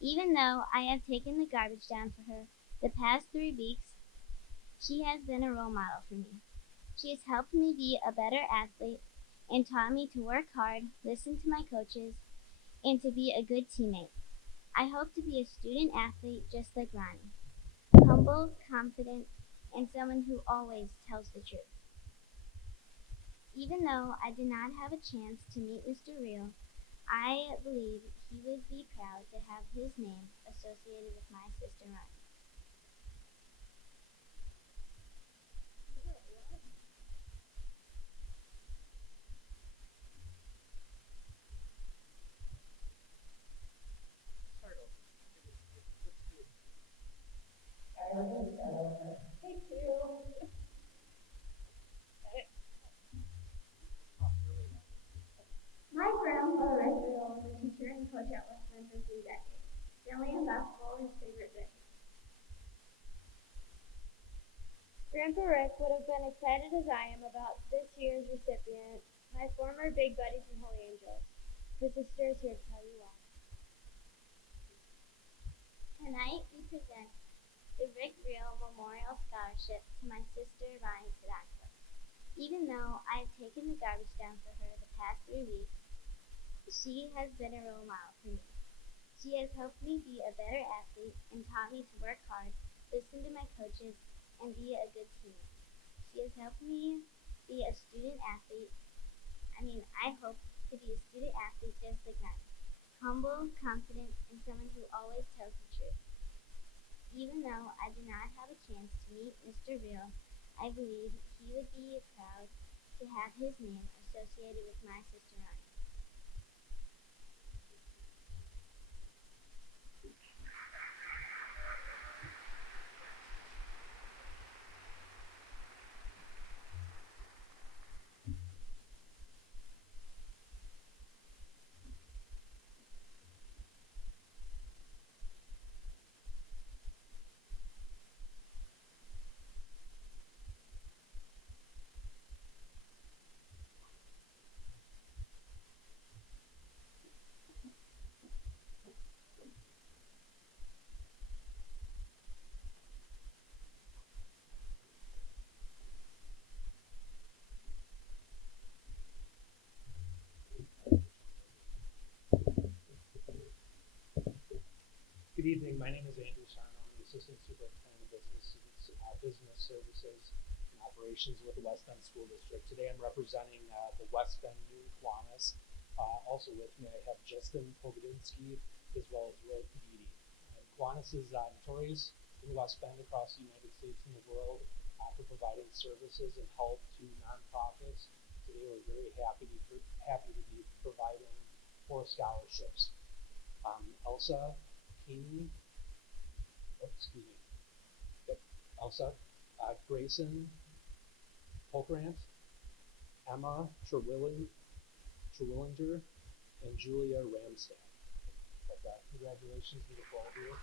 Even though I have taken the garbage down for her the past 3 weeks, she has been a role model for me. She has helped me be a better athlete and taught me to work hard, listen to my coaches, and to be a good teammate. I hope to be a student athlete just like Ronnie, humble, confident, and someone who always tells the truth. Even though I did not have a chance to meet Mr. Real, I believe he would be proud to have his name associated with my sister Ronnie. Take 2. My grandpa Rick Real was a teacher and coach at West Bend for 3 decades. Family and basketball were his favorite thing. Grandpa Rick would have been excited as I am about this year's recipient, my former big buddy from Holy Angels. Her sister is here to tell you why. Tonight we present the Rick Real Memorial Scholarship to my sister Ronnie Steinbach. Even though I have taken the garbage down for her the past 3 weeks, she has been a role model for me. She has helped me be a better athlete and taught me to work hard, listen to my coaches, and be a good teammate. She has helped me be a student athlete. I hope to be a student athlete just like Ronnie. Humble, confident, and someone who always tells the truth. Even though I did not have a chance to meet Mr. Real, I believe he would be proud to have his name associated with my sister Ronnie. Good evening. My name is Andrew Sarno. I'm the Assistant Superintendent of Business Services and Operations with the West Bend School District. Today I'm representing the West Bend New Kiwanis. Also with me I have Justin Pogodinsky as well as Will Beatty. Kiwanis is notorious in the West Bend across the United States and the world for providing services and help to nonprofits, Today we're very happy to be providing 4 scholarships. Elsa Keeney, Elsa Grayson Polkrant, Emma Terwillinger, and Julia Ramstad. But congratulations to the 4 of you.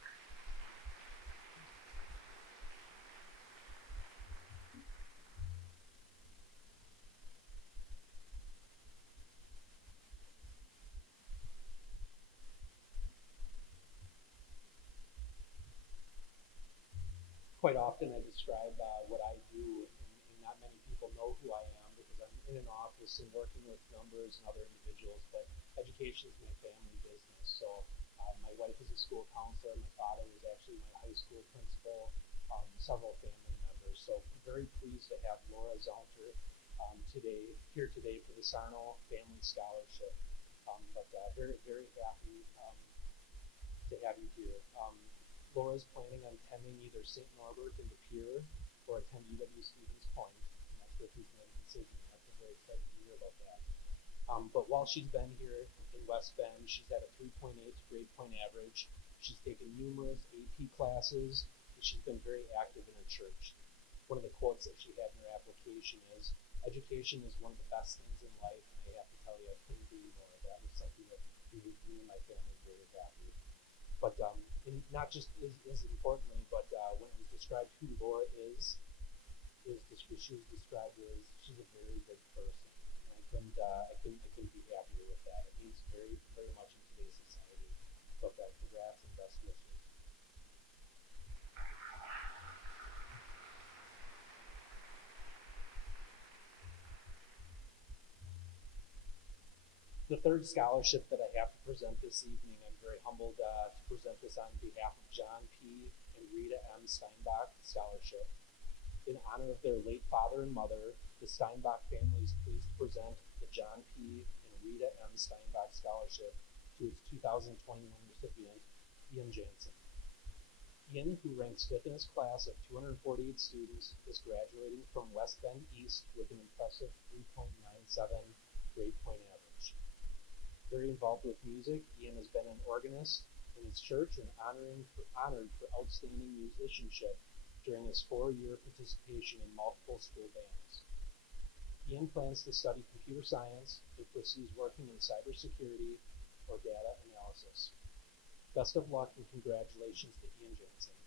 Quite often I describe what I do, and not many people know who I am because I'm in an office and working with numbers and other individuals, but education is my family business. So my wife is a school counselor, my father was actually my high school principal, several family members. So I'm very pleased to have Laura Zoutner here today for the Sarno Family Scholarship. But very, very happy to have you here. Laura's planning on attending either St. Norbert in De Pere or attend UW Stevens Point. I'm not sure if he's made a decision yet. I'm very excited to hear about that. But while she's been here in West Bend, she's had a 3.8 grade point average. She's taken numerous AP classes, and she's been very active in her church. One of the quotes that she had in her application is, "Education is one of the best things in life," and I have to tell you, I couldn't agree more. That was something that made me and my family very happy. But and not just as importantly, but when it was described who Laura is she was described as she's a very good person. And I couldn't be happier with that. It means very, very much in today's society. But congrats and best wishes. The third scholarship that I have to present this evening, I'm very humbled to present this on behalf of John P. and Rita M. Steinbach Scholarship. In honor of their late father and mother, the Steinbach family is pleased to present the John P. and Rita M. Steinbach Scholarship to its 2021 recipient, Ian Jansen. Ian, who ranks 5th in his class of 248 students, is graduating from West Bend East with an impressive 3.97 grade point average. Very involved with music, Ian has been an organist in his church and honored for outstanding musicianship during his 4-year participation in multiple school bands. Ian plans to study computer science and foresees working in cybersecurity or data analysis. Best of luck and congratulations to Ian Jansen.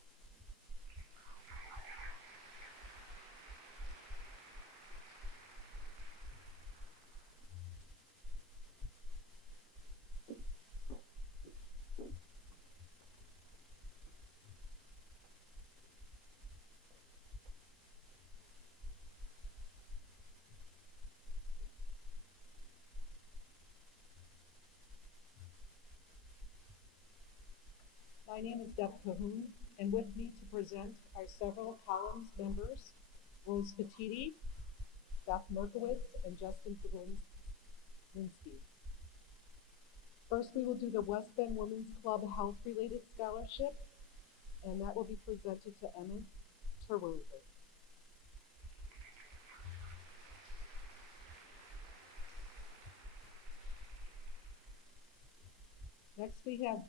My name is Deb Cahoon, and with me to present are several columns members, Rose Petiti, Beth Merkowitz, and Justin Faglinski. First, we will do the West Bend Women's Club Health-related scholarship, and that will be presented to Emma Terwillinger. Next, we have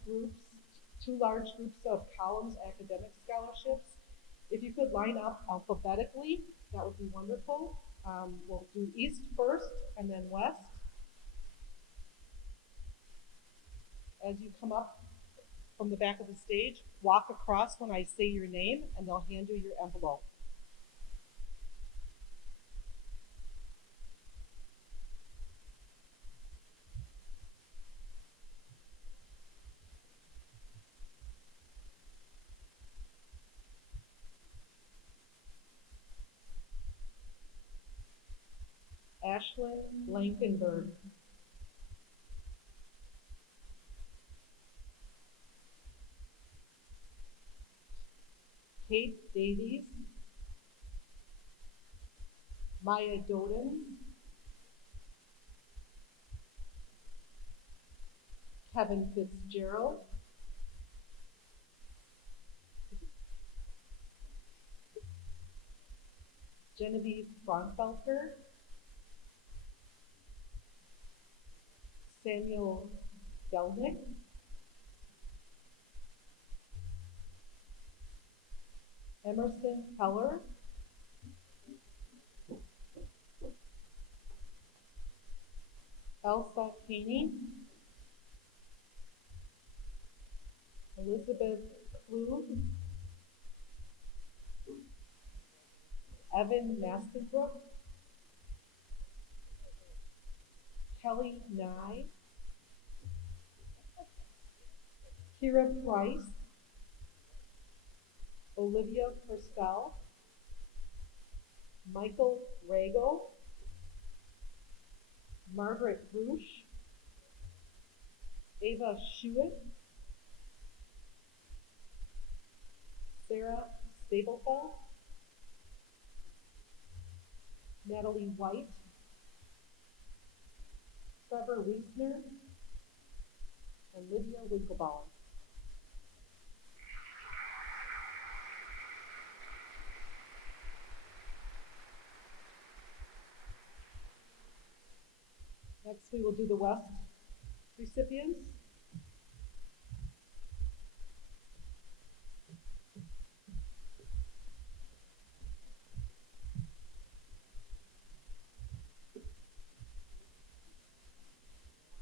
two large groups of columns academic scholarships. If you could line up alphabetically, that would be wonderful. We'll do East first and then West. As you come up from the back of the stage, walk across when I say your name and they'll hand you your envelope. Ashlyn Blankenberg. Kate Davies. Maya Doden. Kevin Fitzgerald. Genevieve Fraunfelter. Samuel Delnick, Emerson Heller, Elsa Haney, Elizabeth Klug, Evan Mastenbrook, Kelly Nye, Kira Price, Olivia Purcell, Michael Rago, Margaret Bruch, Ava Schuett, Sarah Stablefeld, Natalie White, Trevor Wiesner, and Lydia Winklebaum. Next, we will do the West recipients.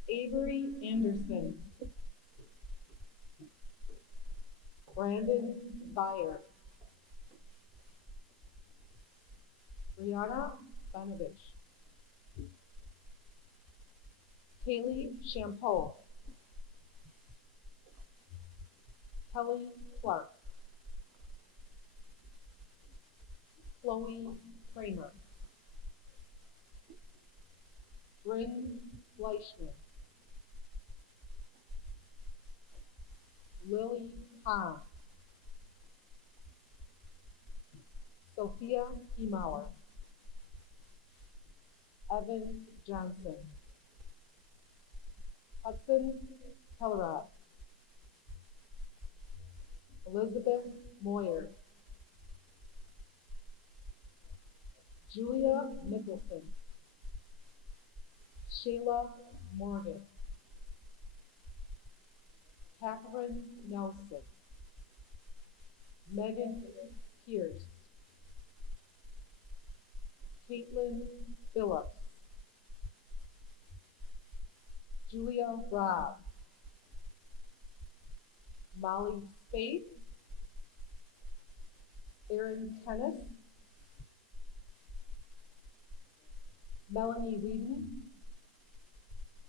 Avery Anderson, Brandon Byer, Brianna Banovich, Kaylee Champeau, Kelly Clark, Chloe Kramer, Bryn Fleischman, Lily Hahn, Sophia Hiemauer, Evan Johnson, Hudson Hellerod, Elizabeth Moyer, Julia Nicholson, Shayla Morgan, Catherine Nelson, Megan Pierce, Caitlin Phillips, Julia Robb, Molly Spade, Erin Tennis, Melanie Whedon,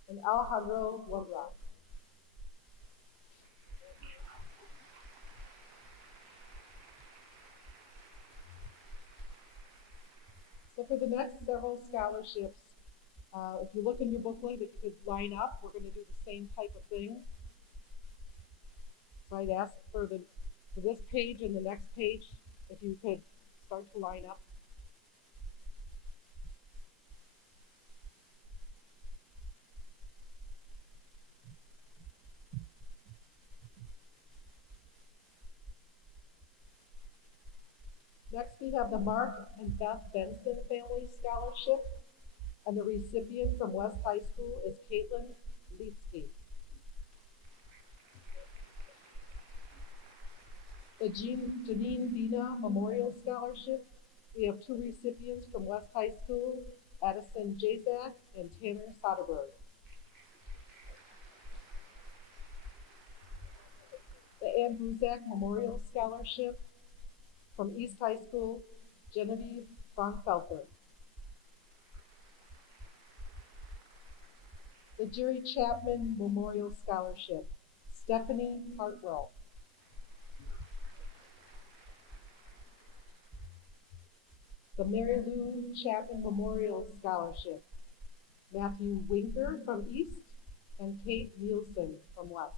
and Alejandro Woodrock. So for the next several scholarships, if you look in your booklet, it could line up. We're going to do the same type of thing. So I'd ask for this page and the next page, if you could start to line up. Next, we have the Mark and Beth Benson Family Scholarship, and the recipient from West High School is Caitlin Leitsky. The Janine Dina Memorial Scholarship, we have two recipients from West High School, Addison Jazak and Tanner Soderberg. The Ann Bruzak Memorial Scholarship, from East High School, Genevieve Frankfelter. The Jerry Chapman Memorial Scholarship, Stephanie Hartwell. The Mary Lou Chapman Memorial Scholarship, Matthew Winker from East and Kate Nielsen from West.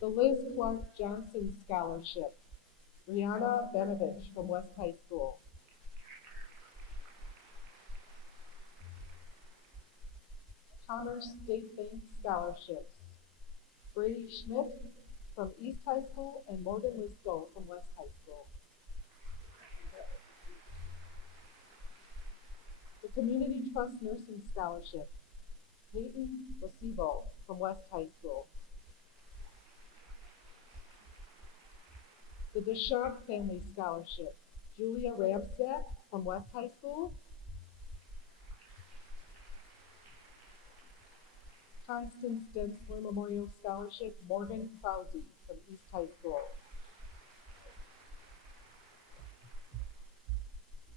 The Liz Clark Johnson Scholarship, Brianna Benovich from West High School. Commerce State Bank Scholarships, Brady Schmidt from East High School and Morgan Lisco from West High School. Community Trust Nursing Scholarship, Peyton Lacebo from West High School. The Deschamps Family Scholarship, Julia Rabstadt from West High School. Constance Densler Memorial Scholarship, Morgan Krause from East High School.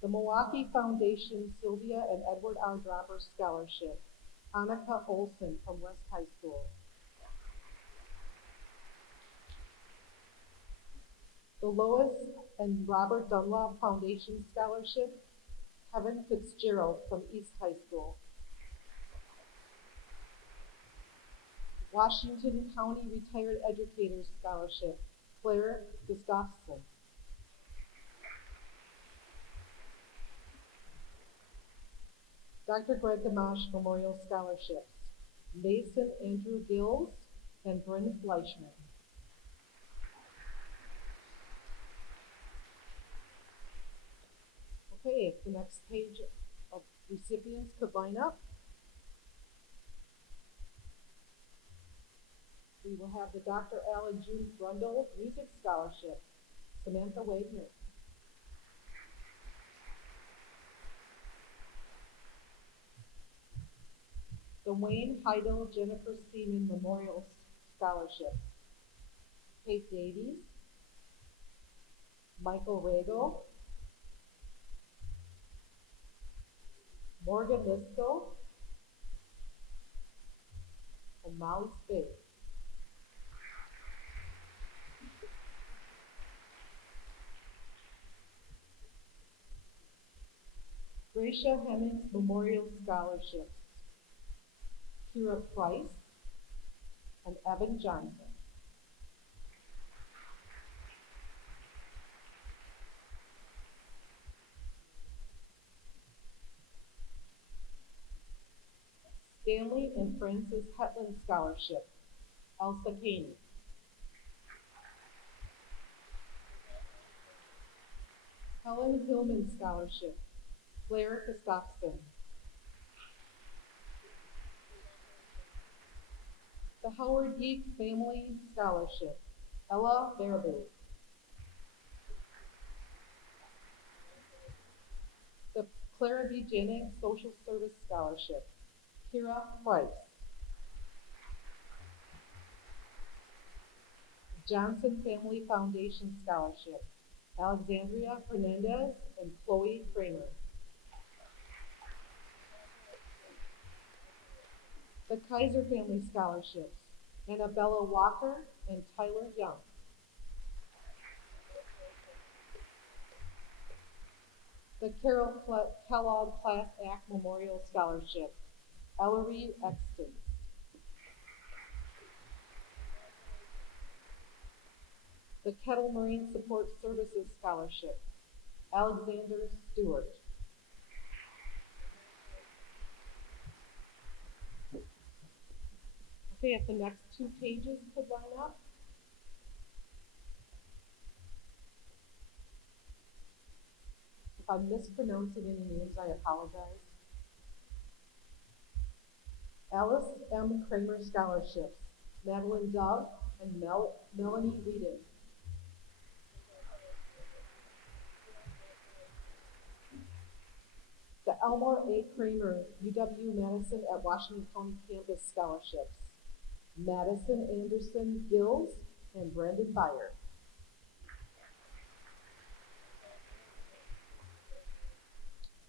The Milwaukee Foundation Sylvia and Edward R. Dropper Scholarship, Annika Olson from West High School. The Lois and Robert Dunlop Foundation Scholarship, Kevin Fitzgerald from East High School. Washington County Retired Educators Scholarship, Claire Gustafson. Dr. Greg Gamache Memorial Scholarships, Mason Andrew Gills and Bryn Fleischman. Okay, if the next page of recipients could line up. We will have the Dr. Alan June Brundle Music Scholarship, Samantha Wagner. The Wayne Heidel Jennifer Seaman Memorial Scholarship, Kate Davies, Michael Regal, Morgan Lisco, and Molly Spade. Gracia Hemmings Memorial Scholarships, Kira Price and Evan Johnson. Stanley and Frances Hetland Scholarship, Elsa Caney. Helen Hillman Scholarship, Claire Gustafson. The Howard Geek Family Scholarship, Ella Verbe. The Clara B. Jennings Social Service Scholarship, Kira Price. Johnson Family Foundation Scholarship, Alexandria Hernandez and Chloe Kramer. The Kaiser Family Scholarships, Annabella Walker and Tyler Young. The Carol Kellogg Class Act Memorial Scholarship, Ellery Exton. The Kettle Marine Support Services Scholarship, Alexander Stewart. Okay, if the next two pages could line up. If I'm mispronouncing any names, I apologize. Alice M. Kramer Scholarships, Madeline Dove and Melanie Whedon. The Elmore A. Kramer UW-Madison at Washington County Campus Scholarships, Madison Anderson Gills and Brandon Byer.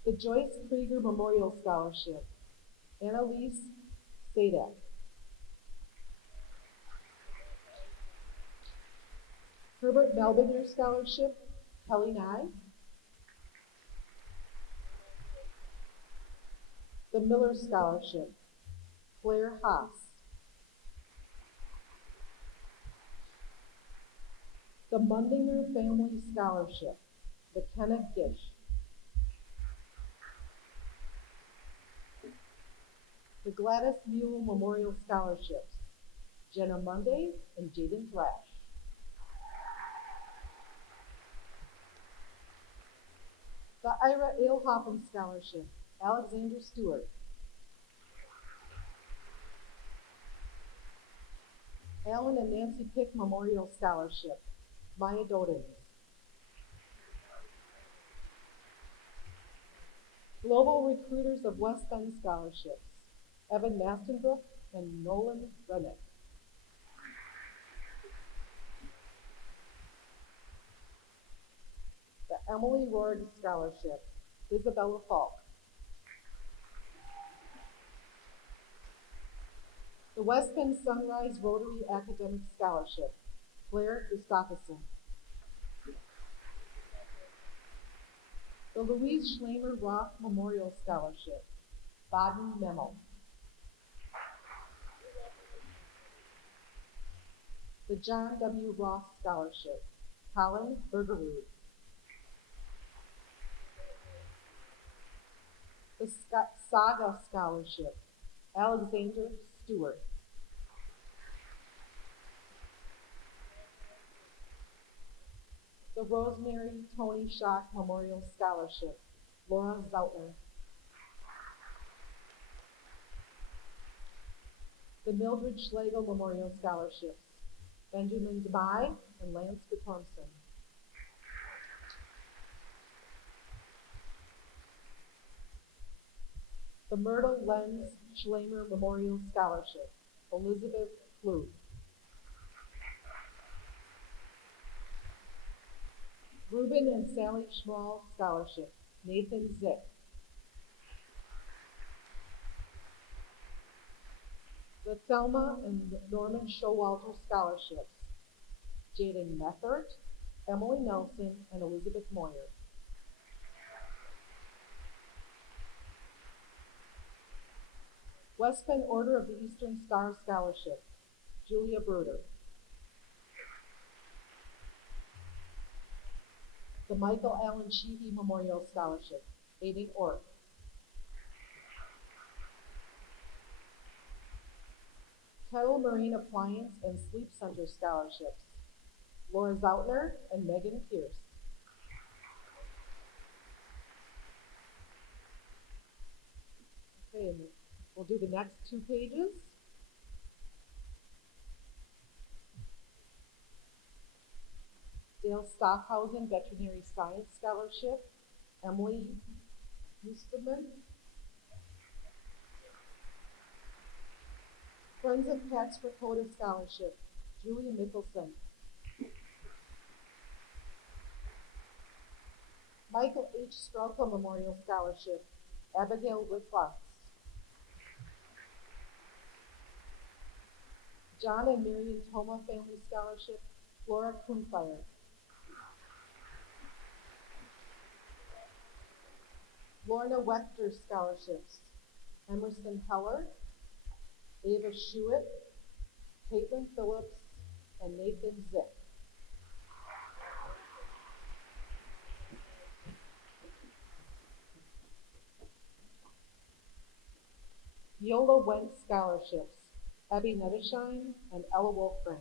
The Joyce Krieger Memorial Scholarship, Annalise Sadak. Herbert Melbinger Scholarship, Kelly Nye. The Miller Scholarship, Claire Haas. The Mundinger Family Scholarship, McKenna Gish. The Gladys Mule Memorial Scholarships, Jenna Monday and Jaden Thrash. The Ira Ailhoffen Scholarship, Alexander Stewart. Alan and Nancy Pick Memorial Scholarship, Maya Dodens. Global Recruiters of West Bend Scholarships, Evan Mastenbrook and Nolan Rennick. The Emily Roard Scholarship, Isabella Falk. The West Bend Sunrise Rotary Academic Scholarship, Claire Gustafson. The Louise Schlamer Roth Memorial Scholarship, Baden Memmel. The John W. Roth Scholarship, Colin Bergerud. The Saga Scholarship, Alexander Stewart. The Rosemary Tony Schock Memorial Scholarship, Laura Zoutner. The Mildred Schlegel Memorial Scholarships, Benjamin DeMai and Lance Guttormson. The Myrtle Lenz Schlamer Memorial Scholarship, Elizabeth Flug. Reuben and Sally Schmall Scholarship, Nathan Zick. The Thelma and Norman Showalter Scholarships, Jaden Methert, Emily Nelson, and Elizabeth Moyer. West Bend Order of the Eastern Star Scholarship, Julia Bruder. The Michael Allen Sheehy Memorial Scholarship, Aiden Orr. Kettle Marine Appliance and Sleep Center Scholarships, Laura Zoutner and Megan Pierce. Okay, and we'll do the next 2 pages. Dale Stockhausen Veterinary Science Scholarship, Emily Musterman. Friends of Cats for Coda Scholarship, Julia Mickelson. Michael H. Straukel Memorial Scholarship, Abigail Whitlock. John and Marion Thoma Family Scholarship, Flora Kuhnfire. Lorna Wechter Scholarships, Emerson Heller, Ava Schuett, Caitlin Phillips, and Nathan Zick. Viola Wentz Scholarships, Abby Nettershine and Ella Wolfram.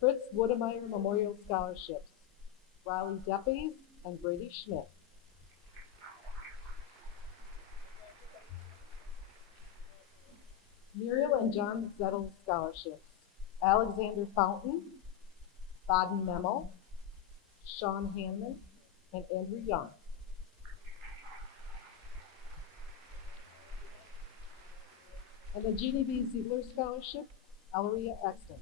Fritz Wodemeyer Memorial Scholarships, Riley Deppes and Brady Schmidt. Muriel and John Zettel Scholarships, Alexander Fountain, Baden Memmel, Sean Hanman, and Andrew Young. And the Jeannie B. Ziegler Scholarship, Elleria Exton.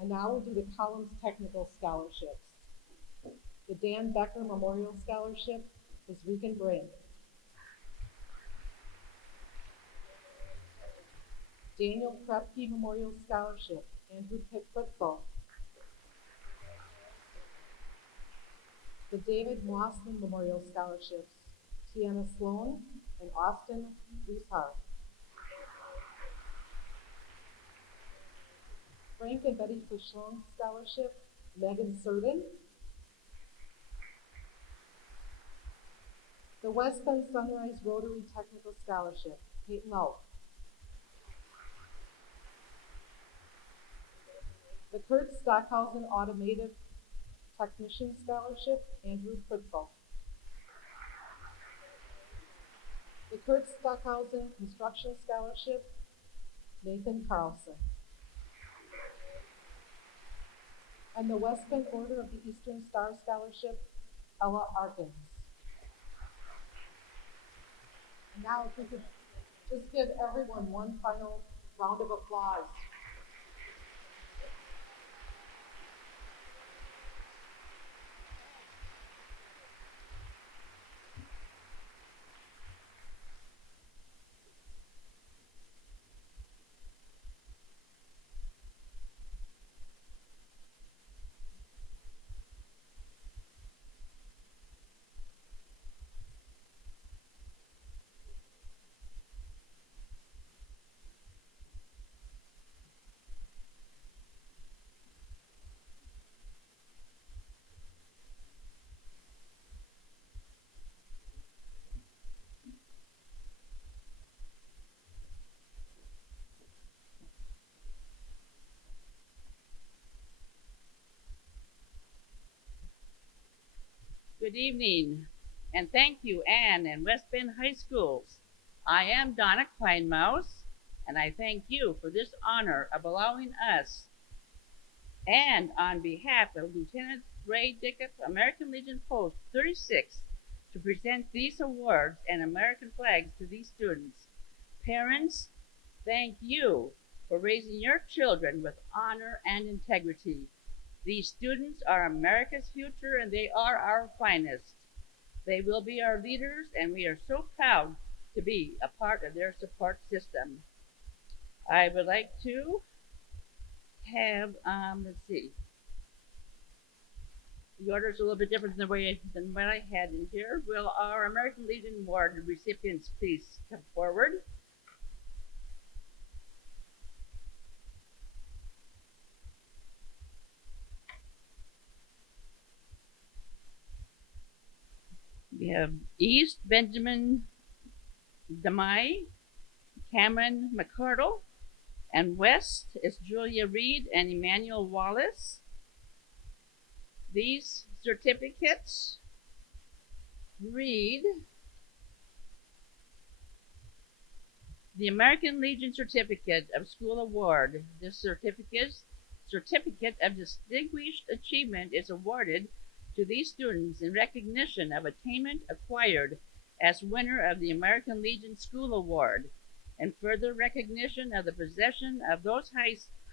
And now we'll do the Collins Technical Scholarships. The Dan Becker Memorial Scholarship is Rican Brand. Daniel Krepke Memorial Scholarship, Andrew Fritzel. The David Mossman Memorial Scholarships, Tiana Sloan and Austin Wieshar. Frank and Betty Fischlong Scholarship, Megan Surden. The West Bend Sunrise Rotary Technical Scholarship, Peyton Lau. The Kurt Stockhausen Automotive Technician Scholarship, Andrew Pritzel. The Kurt Stockhausen Construction Scholarship, Nathan Carlson. And the West Bend Order of the Eastern Star Scholarship, Ella Arkins. And now if we could just give everyone one final round of applause. Good evening, and thank you, Ann and West Bend High Schools. I am Donna Kleinmaus, and I thank you for this honor of allowing us, and on behalf of Lieutenant Ray Dickett, American Legion Post 36, to present these awards and American flags to these students. Parents, thank you for raising your children with honor and integrity. These students are America's future, and they are our finest. They will be our leaders, and we are so proud to be a part of their support system. I would like to have, let's see. The order is a little bit different than what I had in here. Will our American Legion Award recipients please come forward? We have East Benjamin Demai, Cameron McCardle, and West is Julia Reed and Emmanuel Wallace. These certificates read the American Legion Certificate of School Award. This certificate of Distinguished Achievement is awarded to these students in recognition of attainment acquired as winner of the American Legion School Award, and further recognition of the possession of those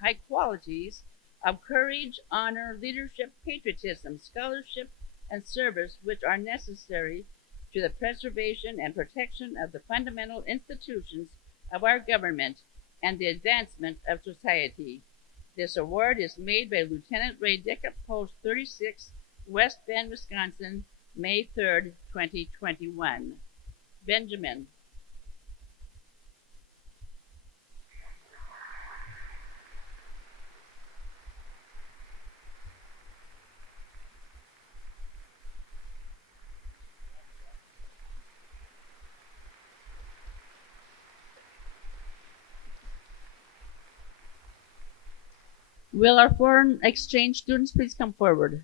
high qualities of courage, honor, leadership, patriotism, scholarship, and service which are necessary to the preservation and protection of the fundamental institutions of our government and the advancement of society. This award is made by Lieutenant Ray Dickett, Post 36, West Bend, Wisconsin, May 3rd, 2021. Benjamin. Will our foreign exchange students please come forward?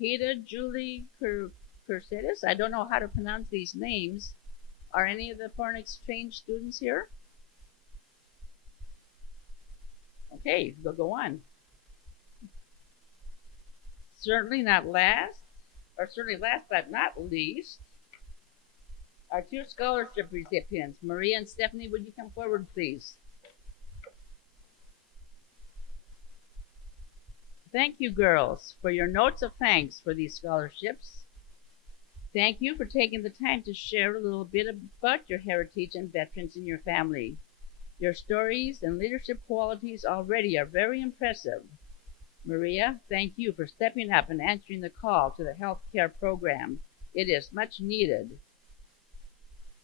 Keita, Julie Cursetis. I don't know how to pronounce these names. Are any of the foreign exchange students here? Okay, we'll go on. Certainly last but not least, our two scholarship recipients, Maria and Stephanie, would you come forward, please? Thank you, girls, for your notes of thanks for these scholarships. Thank you for taking the time to share a little bit about your heritage and veterans in your family. Your stories and leadership qualities already are very impressive. Maria, thank you for stepping up and answering the call to the health care program. It is much needed.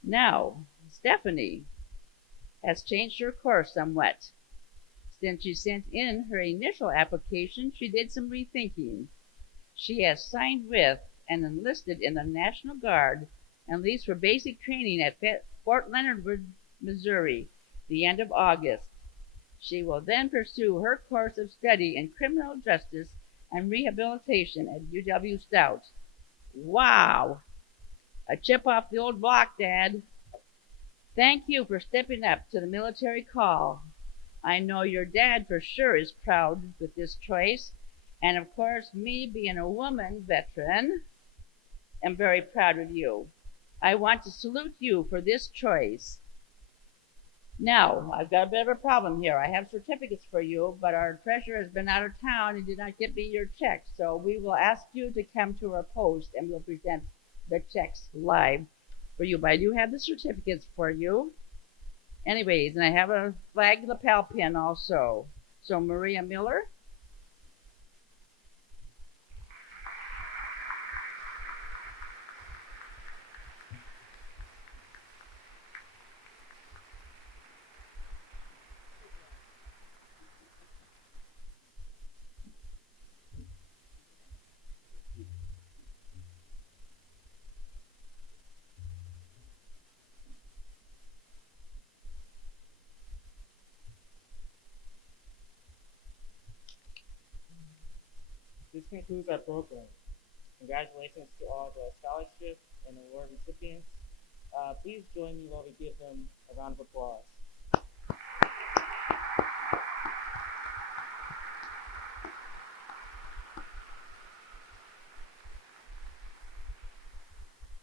Now, Stephanie, has changed her course somewhat. Since she sent in her initial application, she did some rethinking. She has signed with and enlisted in the National Guard and leaves for basic training at Fort Leonard Wood, Missouri, the end of August. She will then pursue her course of study in criminal justice and rehabilitation at UW Stout. Wow! A chip off the old block, Dad. Thank you for stepping up to the military call. I know your dad for sure is proud with this choice, and of course, me being a woman veteran, am very proud of you. I want to salute you for this choice. Now, I've got a bit of a problem here. I have certificates for you, but our treasurer has been out of town and did not get me your checks, so we will ask you to come to our post and we'll present the checks live for you. But I do have the certificates for you. Anyways, and I have a flag lapel pin also. So Maria Miller. This concludes our program. Congratulations to all the scholarship and award recipients. Please join me while we give them a round of applause.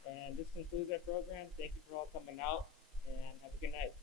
And this concludes our program. Thank you for all coming out, and have a good night.